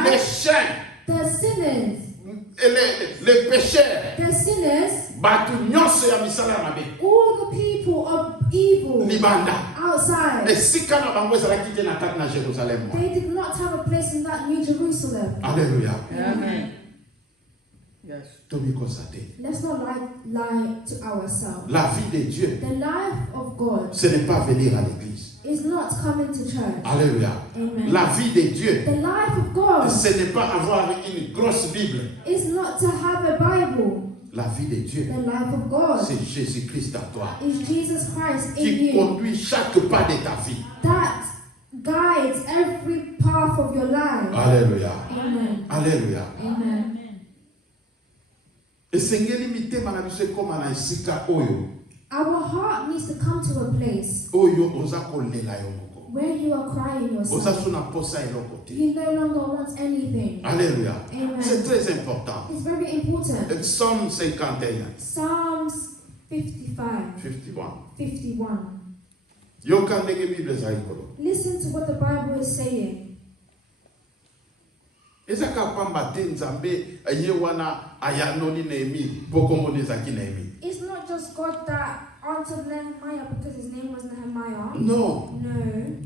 les outside, chiens the sinners, et les pécheurs, the sinners, batu nyonso ya misala mabe. all the people of evil Libanda. outside. Esika na bango ezalaki te na kati na Jérusalem. They did not have a place in that new Jerusalem. Alléluia. Amen. Yes. Tobi constaté. Let's not lie to ourselves. La vie de Dieu, The life of God ce n'est pas venir à l'église. is not coming to church. Alléluia. Amen. La vie de Dieu, The life of God ce n'est pas avoir une grosse Bible. is not to have a Bible. La vie de Dieu, The life of God c'est Jésus-Christ en toi is Jesus Christ in qui you. conduit chaque pas de ta vie. That guides every path of your life. Alléluia. Amen. Alléluia. Amen. Esengeli mitema na biso ekoma na esika oyo. Our heart needs to come to a place Oyo oza kolela yo moko. where you are crying Oza yourself. suna posa eloko te. You no longer want anything. Alléluia. Amen. C'est très important. It's very important. Psaume 51, Psalms 55, 51. 51. Yoka ndenge Bible za ikolo. Listen to what the Bible is saying. Ezaka pamba te nzambe ye wana ayanoli Nehemi pokombo nezaki Nehemi. It's not just God that answered Nehemiah because his name was Nehemiah. Non. No.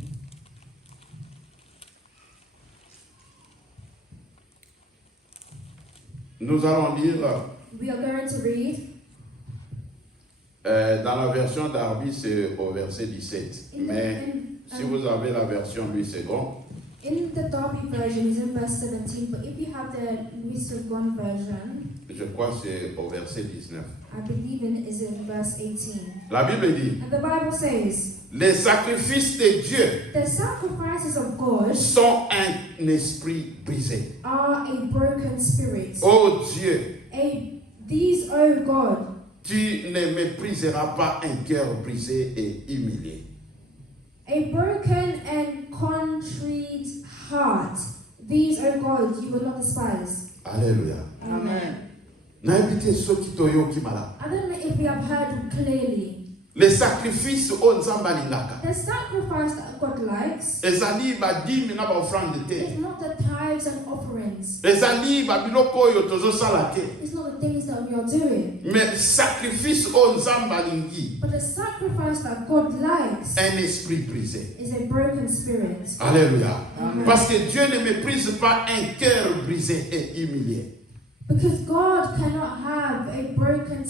Nous allons lire We are going to read dans la version d'Arbi, c'est au verset 17. Mais si vous avez la version Louis II, in the Darby version is in verse 17, but if you have the Louis II version, je crois que c'est au verset 19. I believe it is in verse 18. La Bible dit, And the Bible says, les sacrifices de Dieu the sacrifices of God sont un esprit brisé. are a broken spirit. Oh Dieu, These, oh God, tu ne mépriseras pas un cœur brisé et humilié. a broken and contrite heart. These, oh God, you will not despise. Alléluia. Amen. Naibite soki toyoki mala. I don't know if we have heard clearly. Les sacrifices o nzamba lingaka. The sacrifice that God likes Ezali ba dîme na ba offrande te. is not the tithes and offerings. Ezali ba biloko oyo tozosala te. It's not the things that we are doing. Mais sacrifice o nzamba lingi. But the sacrifice that God likes Un esprit brisé. is a broken spirit. Alléluia. Amen. Parce que Dieu ne méprise pas un cœur brisé et humilié. Because God cannot have a broken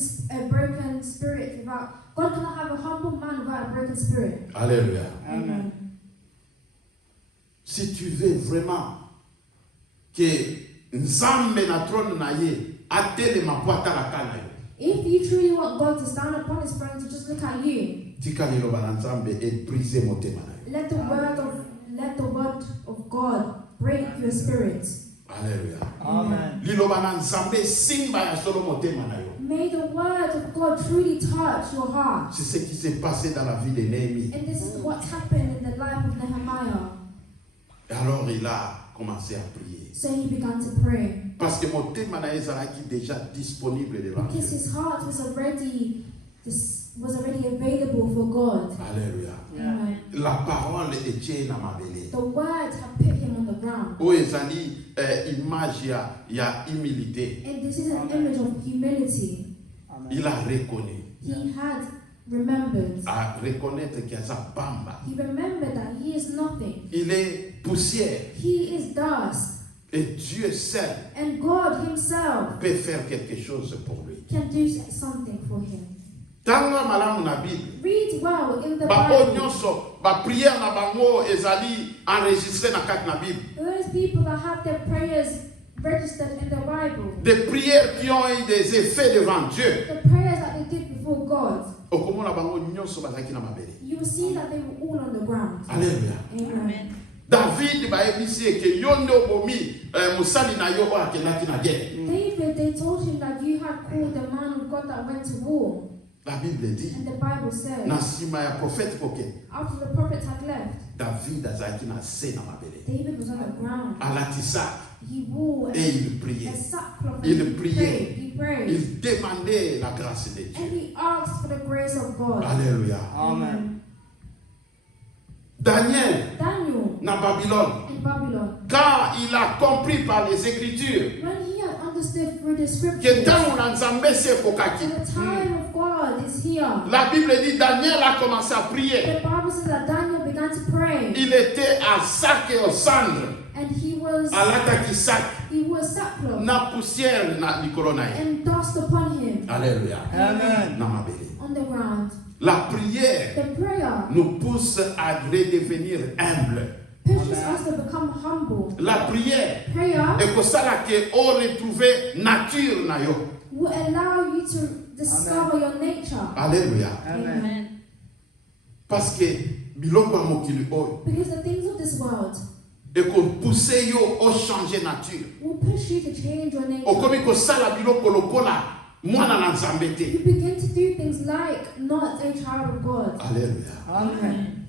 spirit without. God cannot have a humble man without a broken spirit. Alléluia. Amen. Si tu veux vraiment que nzambe na trône na ye atelema po atalaka na yo, If you truly want God to stand upon his throne to just look at you, tika liloba na nzambe et brise motema na yo. let the word of God break your spirit. Alléluia. Amen. Liloba na nzambe simba ya solo motema na yo. May the word of God truly touch your heart. C'est ce qui s'est passé dans la vie de Néhémie. And this is what happened in the life of Nehemiah. Et alors il a commencé à prier. So he began to pray. Parce que motema na ye ezalaki déjà disponible devant Because Dieu. his heart was already available for God. Alléluia. Amen. La parole était na mabele. The word had put him on the ground. Oyo ezali image ya humilité. And this is an image of humility. Amen. Il a reconnu. He had remembered. À reconnaître qu'il y a sa bamba. He remembered that he is nothing. Il est poussière. He is dust. Et Dieu seul And God himself peut faire quelque chose pour lui. can do something for him. Tanga malamu na Bible. Read well in the Bango Bible. nyonso, ba prière na bango ezali enregistré na kati na Bible. Those people that have their prayers registered in the Bible. Des prières qui ont eu des effets devant Dieu. The prayers that they did before God, Okomona bango nyonso bazaki na mabele. you will see that they were all on the ground. Alléluia. Amen. David bayebisi eke yo nde obomi mosali na yo oyo akendaki na guerre. David, they told him that you had called the man of God that went to war. La Bible dit And the Bible says, na nsima ya prophète koke after the prophet had left, David azalaki na se na mabele. David was on the ground. Alatisa He wore et il priait. a sackcloth and Il he priait. prayed. He prayed. Il demandait la grâce de And Dieu. he asked for the grace of God. Alléluia. Amen. Daniel Daniel na Babylone, in Babylon, quand il a compris par les Écritures when he had understood through the que scriptures ntango na Nzambe se kokaki, that the time of God is here, la Bible dit Daniel a commencé à prier. the Bible says that Daniel began to pray. Il était à sac et aux cendres. And he was Alataki sackcloth na poussière na likolo na ye. and dust upon him Alléluia. Amen. Na mabele. on the ground. La prière The prayer nous pousse à redevenir humble. pushes us to become humble. La prière Prayer est kosala ke o retrouver nature na yo. will allow you to discover your nature. Alléluia. Amen. Parce que biloko ya mokili oyo Because the things of this world ekopousse yo o changer nature. will push you to change your nature. Okomi kosala biloko lokola mwana na Nzambe You te. begin to do things like not a child of God. Alléluia. Amen.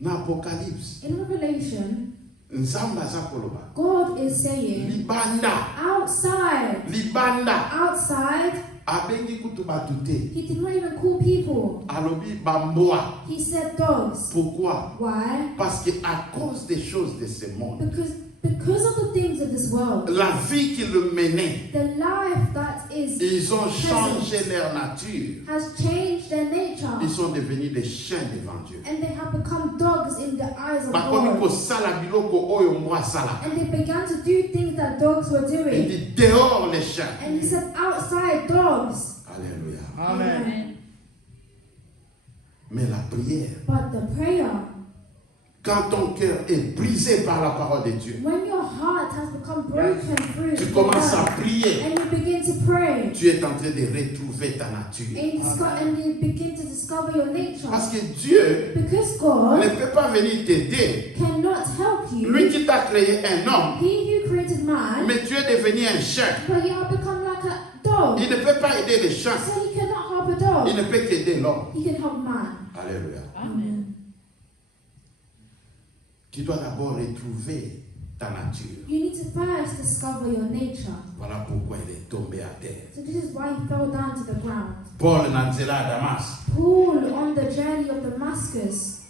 Na Apocalypse, In Revelation, Nzambe aza koloba. God is saying, Libanda, outside, abengi kutu batu te. he did not even call people. Alobi bamboa. He said dogs. Pourquoi? Why? Parce que à cause des choses de ce monde, Because of the things of this world, la vie qu'ils menaient, the life that is ils ont changé leur nature. has changed their nature, Ils sont devenus des chiens devant Dieu. and they have become dogs in the eyes of Bakomi God. kosala biloko oyo moi sala. And they began to do things that dogs were Il doing. dit dehors les chiens. And he said, outside dogs. Alléluia. Amen. Mais la prière, But the prayer, quand ton cœur est brisé par la parole de Dieu, when your heart has become broken through tu the commences à word, prier, and you begin to pray, tu es en train de retrouver ta nature. and you begin to discover your nature. Parce que Dieu Because ne God peut pas venir t'aider. cannot help Lui you. qui t'a créé un homme, He who created man, mais tu es devenu un chien. but you have become like a dog. Il ne peut pas aider les chiens. So he cannot help a Il dog. ne peut qu'aider l'homme. He can help man. Alléluia. Amen. Tu dois d'abord retrouver ta nature. You need to first discover your nature. Voilà pourquoi il est tombé à terre. So this is why he fell down to the ground. Paul Nanzela à Damas. Paul on the journey of Damascus,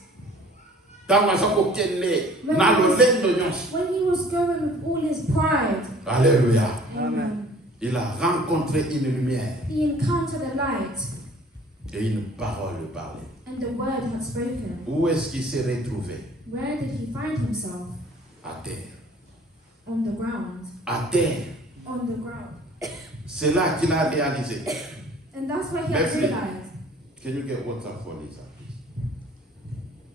Ntango aza kokende na lolendo nyonso. when he was going with all his pride, Alléluia. Amen. Il a rencontré une lumière he encountered a light, et une parole lui parlait. and the word had spoken. Où est-ce qu'il s'est retrouvé? Where did he find himself? À terre. On the ground. À terre. On the ground. C'est là qu'il a réalisé. And that's why he had Merci. realized. Can you get WhatsApp for Lisa, please?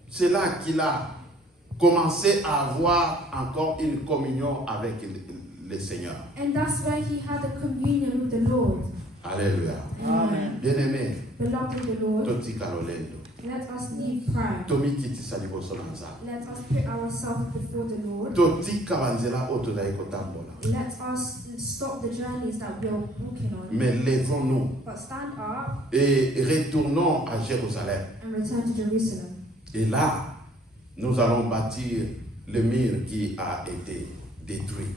C'est là qu'il a commencé à avoir encore une communion avec le Seigneur. And that's why he had a communion with the Lord. Alléluia. Amen. Bien-aimé, Beloved of the Lord, Toti Kalolendo. let us leave pride. Tomi kiti salibo solanza. Let us put ourselves before the Lord. Toti kawanzela otodai kotambola. Let us stop the journeys that we are walking on. Mais levons-nous But stand up et retournons à Jérusalem. and return to Jerusalem. Et là, nous allons bâtir le mur qui a été détruit.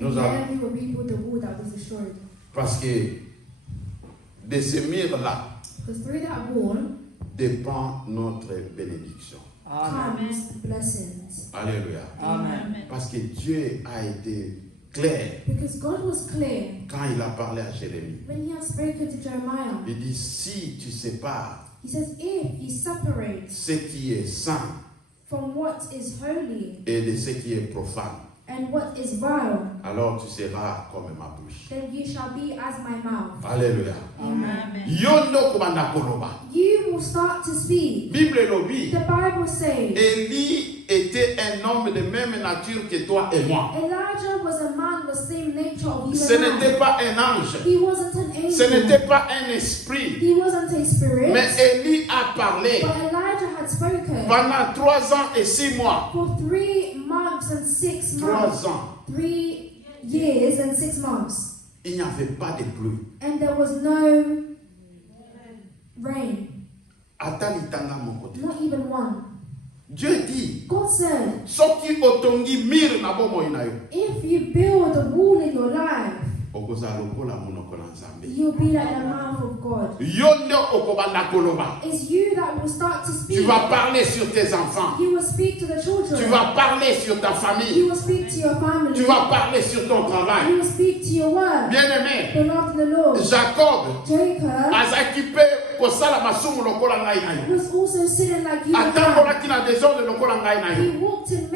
Nous allons, There we will rebuild the wall that was destroyed. parce que de ce mur-là Because through that wall dépend notre bénédiction. Amen. comes blessings. Alléluia. Amen. Parce que Dieu a été clair Because God was clear quand il a parlé à Jérémie. when he had spoken to Jeremiah. Il dit, si tu sépares He says, if you separate ce qui est saint from what is holy et de ce qui est profane, and what is vile, alors tu seras comme ma bouche. then you shall be as my mouth. Alléluia. Amen. Yondo kubanda koloba. You will start to speak. Bible lobi. The Bible says Élie était était un homme de même nature que toi et moi. Elijah was a man with the same nature of you Ce and n'était I. pas un ange. He wasn't an Ce angel. n'était pas un esprit. He wasn't a spirit. Mais Élie a parlé But Elijah had spoken pendant 3 ans et 6 mois. for 3 months and 6 months. 3 ans. 3 years and 6 months. Il n'y avait pas de pluie. And there was no rain. Atalitanga mon côté. Not even one. Dieu dit, God said, soki otongi mir na bomoi na yo, if you build a wall in your life, okoza lokola monoko na Nzambe. you'll be like the mouth of God. Yo nde okobanda koloba. It's you that will start to speak. Tu vas parler sur tes enfants. You will speak to the children. Tu vas parler sur ta famille. You will speak to your family. Tu vas parler sur ton travail. You will speak to your work. Bien-aimé, Beloved of the Lord. Jacob Jacob azaki pe kosala masumu lokola ngai na yo. was also sitting like you and I. Atambolaki na désordre lokola ngai na He yo. walked in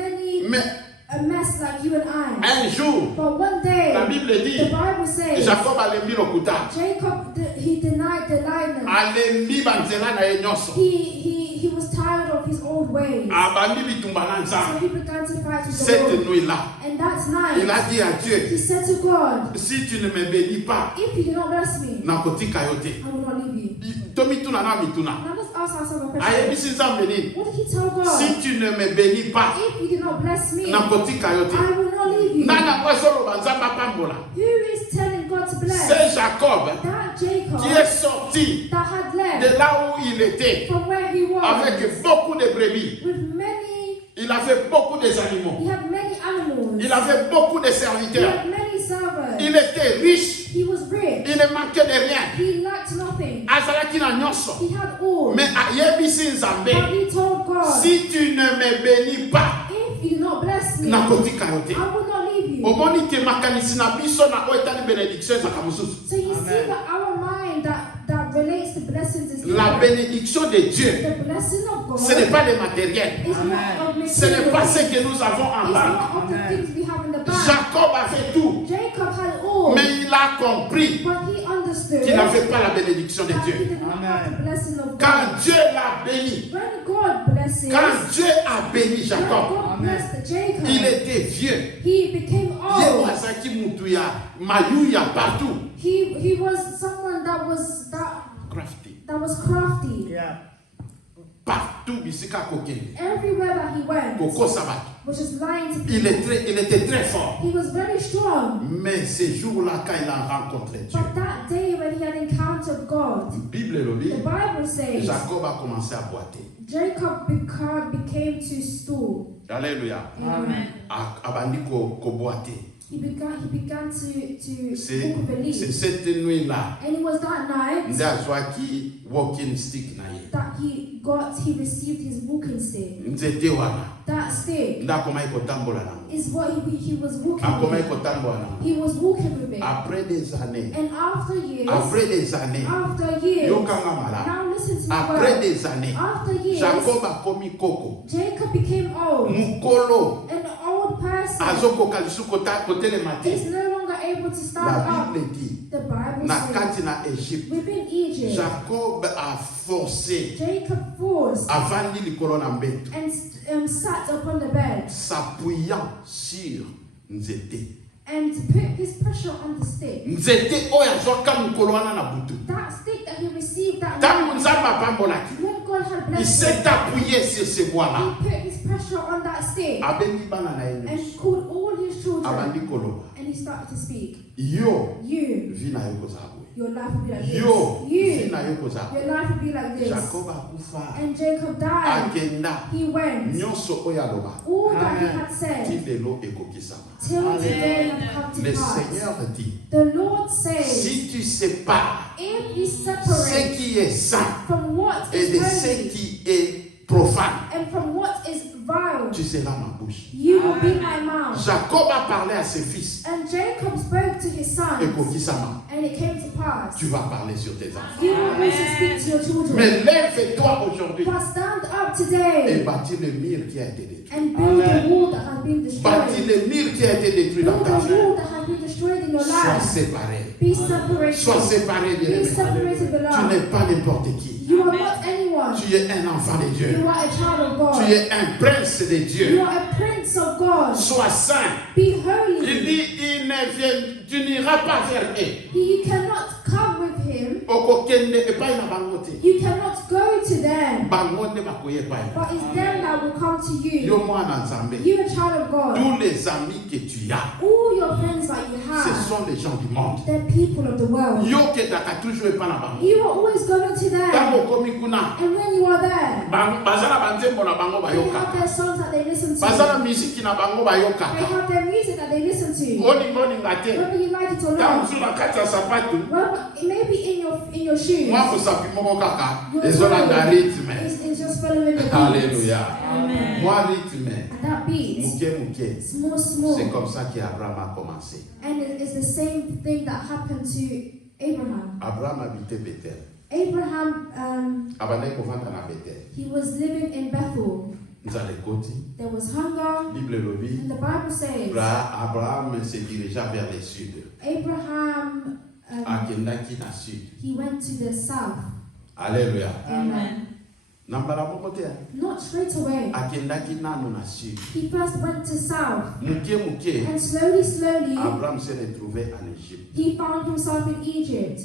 Mais a mess like you and I. un jour, But one day, la Bible the dit, Bible says, Jacob alembi lokuta. Jacob, he denied the lioness. Alembi banzela na ye nyonso. He was tired of his old ways. Abandi bitumba na So Nzambe. he began to fight with the Cette Lord. nuit-là, And that il night, a dit à Dieu, he said to God, si tu ne me bénis pas, if you do not bless me, nakotika yo te. I will not leave you. Tomituna na mituna. Now let's ask ourselves a question. Ayebisi Nzambe nini? What did he tell God? Si tu ne me bénis pas, If you do not bless me, I nakotika yo te. will not leave you. Nana kwazoloba Nzambe apambola. Who is telling God to bless? C'est Jacob That Jacob qui est sorti that had de left là où il était from where he was avec beaucoup de brebis. with many, Il avait beaucoup d'animaux. he had many animals. Il avait beaucoup de He serviteurs. had many servants. Il était riche. He was rich. Il ne manquait de rien. He lacked nothing. Azalaki na nyonso. He had all. Mais ayebisi But Nzambe, he told God, si tu ne me bénis pas, if you do not bless me, I nakotika yo te. will not leave you. Omoni ke makanisi na biso na oyo etali bénédiction ezaka mosusu. So you see that our mind that relates to blessings is La different. bénédiction de Dieu, The blessing of God ce n'est pas des matériels. is not of Ce n'est material. pas ce que nous avons en It's banque. not of the things we have in the bank. Jacob avait tout, Jacob had all, mais il a compris but he understood qu'il n'avait pas la bénédiction de that he Dieu. did not have the blessing of Quand God. Dieu l'a béni, When God blesses, quand Dieu a béni when Jacob, God blessed Jacob, il était vieux. he became Ye old. wazaki mutu ya mayuya partout. He was someone that was Crafty. crafty. Yeah. Partout bisika kokende. Everywhere that he went, Koko sabaki. was just lying to Il people. était très fort. He was very strong. Mais ce jour-là, quand il a rencontré Dieu, But that day when he had encountered God, Bible le dit, the Bible says Jacob a commencé à boiter. Jacob became to stool. Alléluia. Amen. Abandi ko boiter. He began to C'est walk with a c'est leap. cette nuit-là, And it was that night nde azwaki walking stick na ye. that he received his walking stick. Nzete wana, That stick nde akomaki kotambola nango. is what he was walking Akomaki with. kotambola nango. He was walking with it. Après des années, And after years, after des années, yokanga mala. now listen to the Après word. des années, After years, Jacob akomi koko. Jacob became old. Mukolo An old person azokoka lisu kotelema te. is no longer able to stand La up. Bible dit, The Bible na says kati na Égypte, within Egypt, Jacob a forcé, Jacob forced avandi likolo na mbeto, and sat upon the bed s'appuyant sur nzete. and put his pressure on the stick. Nzete oyo azwaka mokolo wana na butu. That stick that he received that Ntango night, Nzambe apambolaki, when God had il blessed s'est him, appuyé sur ce bois-là. he put his pressure on that stick Abengi bana na ye nyonso. and called all his children Abandi koloba. and he started to speak. Yo, You, vi na yo kozala boye. your life will be like Yo, this. vi You, na yo kozala boye. your life will be like this. Jacob akufa. And Jacob died. Akenda. He went. Nyonso oyo aloba. All that he Amen. had said Ti lelo ekokisama. till today had come to Le pass. Seigneur dit, The Lord says, si tu sépares if you ce separate qui est saint from what et is de ce holy qui est profane, and from what is vile, tu seras ma bouche. you will be my mouth. Jacob a parlé à ses fils. And Jacob spoke to his sons, Ekokisama, and it came to pass. tu vas parler sur tes enfants. You will also speak to your children. Mais lève-toi aujourd'hui But stand up et today bâtis le mur qui a été détruit. and build the wall that has been Bâtis destroyed. le mur qui a été détruit dans Build ta the vie. wall that has been destroyed destroyed in your Sois life. séparé. Be separated. Sois séparé, Be bien-aimé. separated, Tu beloved. n'es pas n'importe qui. You are not anyone. Tu es un enfant de Dieu. You are a child of God. Tu es un prince de You Dieu. are a prince of God. Sois saint. Be Il holy. dit, tu n'iras pas vers eux. You cannot come with him. Okokende epai na bango te. You cannot go to them. Bango nde bakoye epai. But it's them that will come to you. Yo mwana nzambe. You a child of God. Tous les amis que tu as, All your friends that you ce have, sont les gens du monde. they're people of the world. Yo ke daka toujours epai na bango. You are always going to them. Tango komi kuna, And when you are there, bazana banzembo na bango they have bayoka. their songs that they listen to. Bazana miziki na bango They bayoka. have their music that they listen to. Oninga te. Whether you like it or Tango not. su na kati ya sapatu. Well, it may be in your shoes. Mwa kusapi moko kaka. Your Ezolanda soul rythme. is just following the beat. Alléluia. Amen. Moi rythme. And that beat, Muke. small, small. C'est comme ça qu'Abraham a commencé. And it's the same thing that happened to Abraham. Abraham habitait Bethel. Abraham, Abandai kovanda na Bethel. he was living in Bethel. Nzale koti. There was hunger, Bible lobi. and the Bible says Abraham se dirigea vers le sud. Abraham, Akendaki na sud. he went to the south. Alléluia. Amen. Nambala moko te. Not straight away. Akendaki nano na sud. He first went to south, Muke. and slowly, Abraham s'est retrouvé en Égypte. he found himself in Egypt.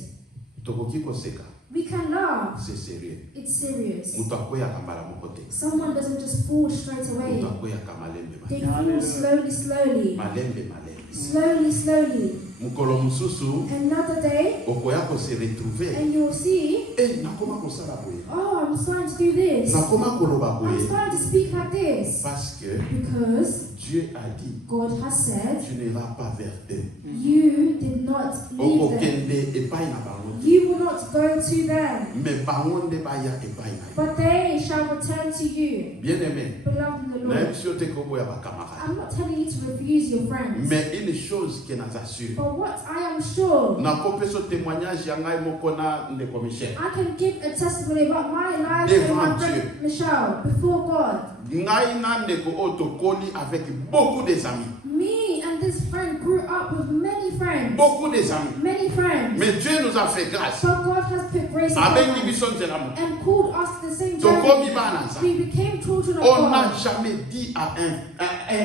Tokoki koseka. We can laugh. C'est sérieux. It's serious. Mutu akoya kambala moko te. Someone doesn't just fall straight away. Mutu akoya kamalembe They malembe. fall slowly. Malembe. Slowly. Mukolo mususu Another day, okoya ko se retrouver. and you'll see, Nakoma kosala boye. oh, I'm starting to do this. Nakoma koloba I'm boye. starting to speak like this. Parce que Because Dieu a dit, God has said, tu n'iras pas vers eux. you did not leave them. Okokende epai na bango. You will not go to them, Mais bango nde baya epai na yo. but they shall return to you. Bien-aimé, Beloved in the nayebi Lord, si yo te koboya bacamarade. I'm not telling you to refuse your friends. Mais une chose que nazassure, But what I am sure, nakopesa témoignage ya ngai moko na ndeko Michel. I can give a testimony about my life Devant and my Dieu. friend Michelle before God. Ngai na ndeko oyo tokoli avec beaucoup des amis. Me and this friend grew up with many friends. Beaucoup des amis. Many friends. Mais Dieu nous a fait grâce. But God has put grace upon Abengi us biso nzela mo. and called us to the same Tokomi journey. bana nzambe. We became children of On n'a God. jamais dit à un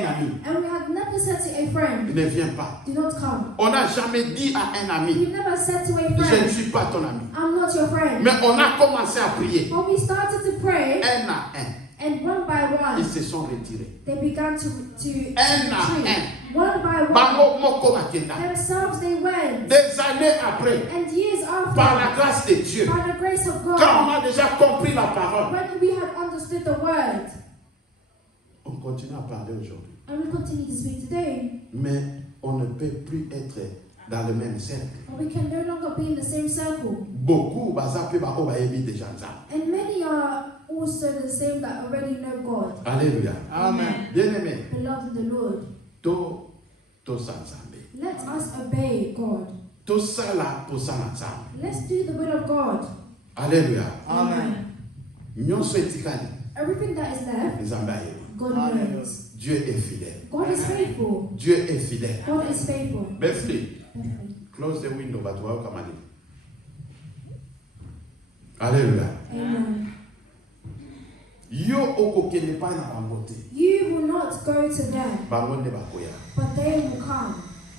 ami, And we had never said to a friend, ne viens pas. do not come. On n'a jamais dit à un ami, We never said to a je ne friend, suis pas ton ami. I'm not your friend. Mais on a commencé à prier. But we started to pray, Un à un. and one by Ils one, se sont retirés. they began to Un à retreat. un. One by one, Bango moko bakenda. themselves they went. Des années après, And years par la after, grâce de Dieu, by the grace of quand on God, a déjà compris la parole, when we had understood the word, on continue à parler aujourd'hui. and we continue to speak today, Mais on ne peut plus être dans le même cercle. but we can no longer be in the same circle. Beaucoup bazape ba obayebi déjà nzambe. And many are also the same that already know God. Alléluia. Amen. Bien-aimé, Beloved in the Lord, to sa nzambe. let us obey God. To sala posala nzambe. Let's do the will of God. Alléluia. Amen. Nyonso etikali Everything that is left, nzambe ayeba. God Hallelujah. knows. Dieu est fidèle. God is faithful. Dieu est fidèle. God is faithful. Bethlehem, close the window but welcome Ali. Alléluia. Amen. Yo okokende pa na bango te. You will not go to them, Bango nde bakoya. but they will come.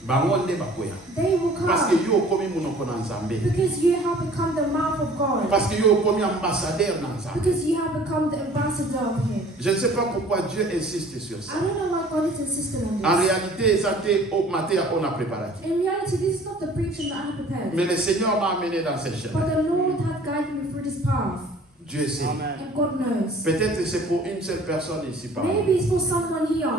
Bango nde bakoya. They will Parce que come yo okomi munoko na nzambe. because you have become the mouth of God. Parce que yo okomi ambassadeur na nzambe. Because you have become the ambassador of Him. Je ne sais pas pourquoi Dieu insiste sur ça. I don't know why God is insisting on En this. réalité, ça te au matin on a préparé. In reality, this is not the preaching that I have prepared. Mais le Seigneur m'a amené dans cette chemin. But the Lord has guided me through this path. Dieu sait. Amen. And God knows. Peut-être c'est pour une seule personne ici parmi nous. Maybe it's for someone here.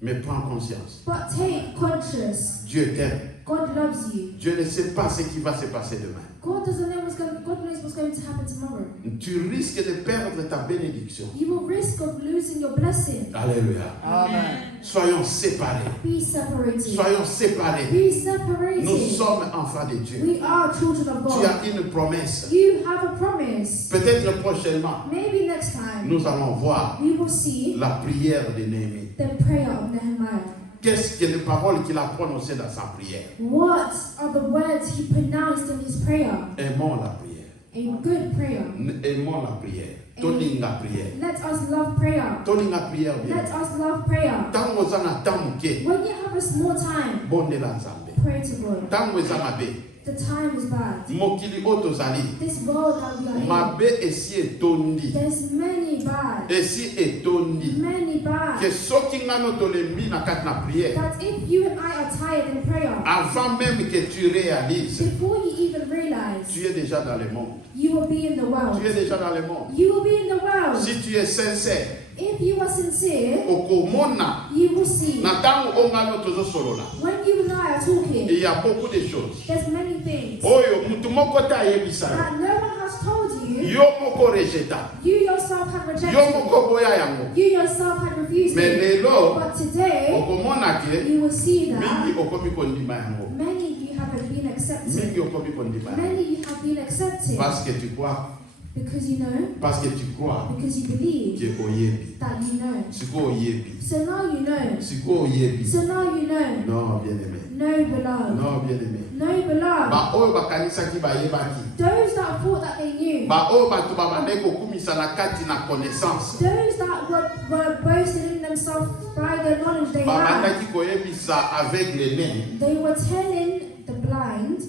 Mais prends conscience. But take conscious. Dieu t'aime. God loves you. Dieu ne sait pas ce qui va se passer demain. God doesn't know God knows what's going to happen tomorrow. Tu risques de perdre ta bénédiction. You will risk of losing your blessing. Alléluia. Amen. Soyons séparés. Be separated. Soyons séparés. Be separated. Nous sommes enfants de Dieu. We are children of Tu God. as une promesse. You have a promise. Peut-être prochainement, Maybe next time nous allons voir we will see la prière de Néhémie. the prayer of Nehemiah. Qu'est-ce que les paroles qu'il a prononcées dans sa prière? What are the words he pronounced in his prayer? Aimons la prière. A good prayer. Aimons la prière. Tolinga prière. Let us love prayer. Tolinga prière bien. Let us love prayer. Tango zana tamuke. When you have a small time, Bondela nzambe. pray to God. Tango zamabe. The time is bad. Mokili otozali. This world that we are in, Mabe esi etondi. there's many bad. Esi etondi. Many bad. Que soki ngano tolembi na kati na prière. That if you and I are tired in prayer, Avant même que tu réalises, before you even realize, tu es déjà dans le monde. you will be in the world. Tu es déjà dans le monde. You will be in the world. Si tu es sincère, If you are sincere, okomona you will see. na tango ongano tozosolola. When you and I are talking, Il y a beaucoup de choses. there's many things Oyo mutu moko ta yebisa. that no one has told you. Yo moko rejeta. You yourself have Yo rejected. moko boya yango. You yourself have refused Mais it. lelo But today, okomona ke you will see that mingi okomi kondima yango. many you haven't been accepted. Mingi okomi kondima yango. Many you have been accepted Parce que tu crois, because you know, parce que tu crois because you believe que oyebi. that you know. Siko oyebi. So now you know. Siko oyebi. So now you know. Non, bien aimé. No, beloved. Non, bien aimé. No, beloved. Ba oyo bakanisaki bayebaki. Those that thought that they knew. Ba oyo bato babande kokumisa na kati na connaissance. Those that were boasting in themselves by the knowledge they had. Babandaki koyebisa aveugle ne. They were telling the blind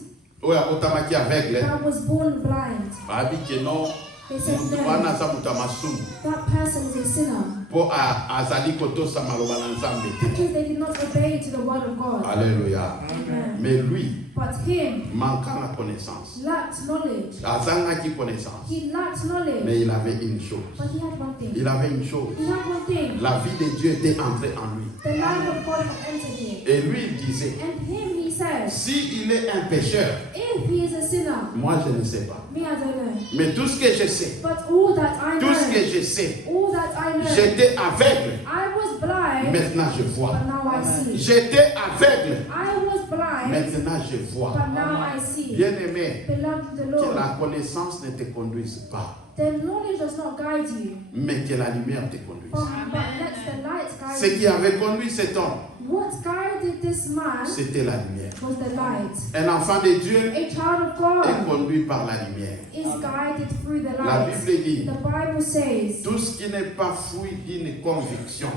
Oyo akotamaki aveugle. that was born blind. Babi ke non. They said no, Wana za mutu amasumu. that person is a sinner Po azali kotosa maloba na Nzambe te. because they did not obey to the word of God. Alléluia. Amen. Mais lui, But him manquant la connaissance. lacked knowledge. Azangaki connaissance. He lacked knowledge. Mais il avait une chose. But he had one thing. Il avait une chose. He had one thing. La vie de Dieu était entrée en lui. The light of God had entered him. Et lui, il disait, And him he says, si il est un pécheur, if he is a sinner, moi je ne sais pas. me I don't know. Mais tout ce que je sais, But all that I tout ce que know, je sais, all that I know, j'étais aveugle. I was blind, Maintenant je vois. but now I see. J'étais aveugle. I was blind, Maintenant je vois. but now I see. Bien aimé, Beloved the que Lord, la connaissance ne te conduise pas, the knowledge does not guide you, mais que la lumière te conduise. but let the light Ce guide qui you. avait conduit cet homme, What guided this man c'était la lumière. was the light. Un enfant de Dieu A child of est God conduit par la lumière. is guided through the La light. Bible dit, The Bible says, tout ce qui n'est pas fruit d'une conviction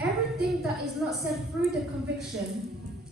everything that is not set through the conviction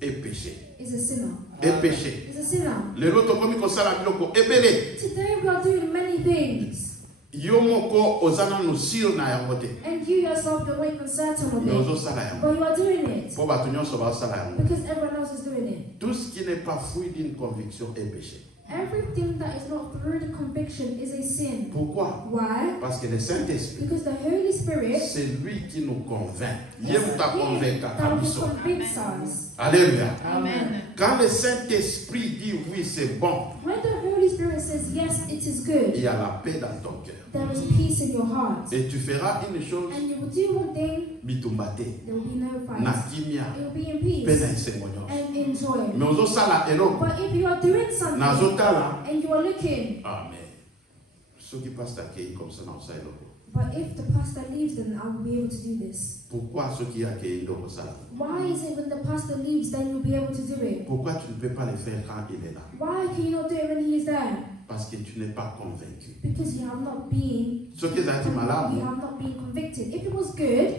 est péché. is a sinner. Est péché. Is a sinner. Lelo tokomi kosala biloko ebele. Today we are doing many things, Yo moko ozana no sur na yango te. and you yourself you're not even certain of Mais it, ozosala yango. but you are doing it Po bato nyonso bazosala yango. because everyone else is doing it. Tout ce qui n'est pas fruit d'une conviction est péché. Everything that is not through the conviction is a sin. Pourquoi? Why? Parce que le Saint-Esprit, Because the Holy Spirit c'est lui qui nous convainc. is Yem ta He convaincre that will kabiso. convince us. Alléluia. Amen. Quand le Saint-Esprit dit oui, c'est bon, When the Holy Spirit says yes, it is good, il y a la paix dans ton cœur. there is peace in your heart. Et tu feras une chose, And you will do one thing, bitumbate, there will be no na fight. kimia, It will be in pe na peace esengo nyonso. and enjoy. Mais ozosala eloko, But if you are doing something nazotala, and you are looking, amen. Soki pasteur akei comme ça na osala eloko. but if the pastor leaves, then I will be able to do this. Pourquoi soki akei ndo kosala? Why is it when the pastor leaves, then you'll be able to do it? Pourquoi tu ne peux pas le faire quand il est là? Why can you not do it when he is there? Parce que tu n'es pas convaincu. Because you have not been, Soki ezalaki you malamu, have not been convicted. If it was good,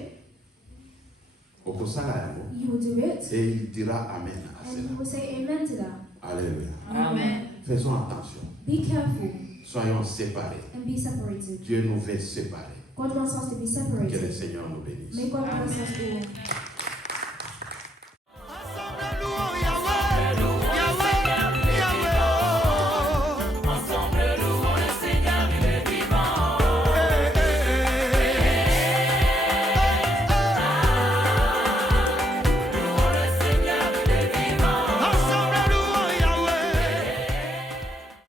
okosala yango, you will do it, et il dira amen à and cela. you will say amen to that. Alléluia. Amen. Faisons attention. Be careful Soyons séparés. and be separated. Dieu nous veut séparer. God wants us to be Que le separated. Seigneur nous bénisse. May God bless us all.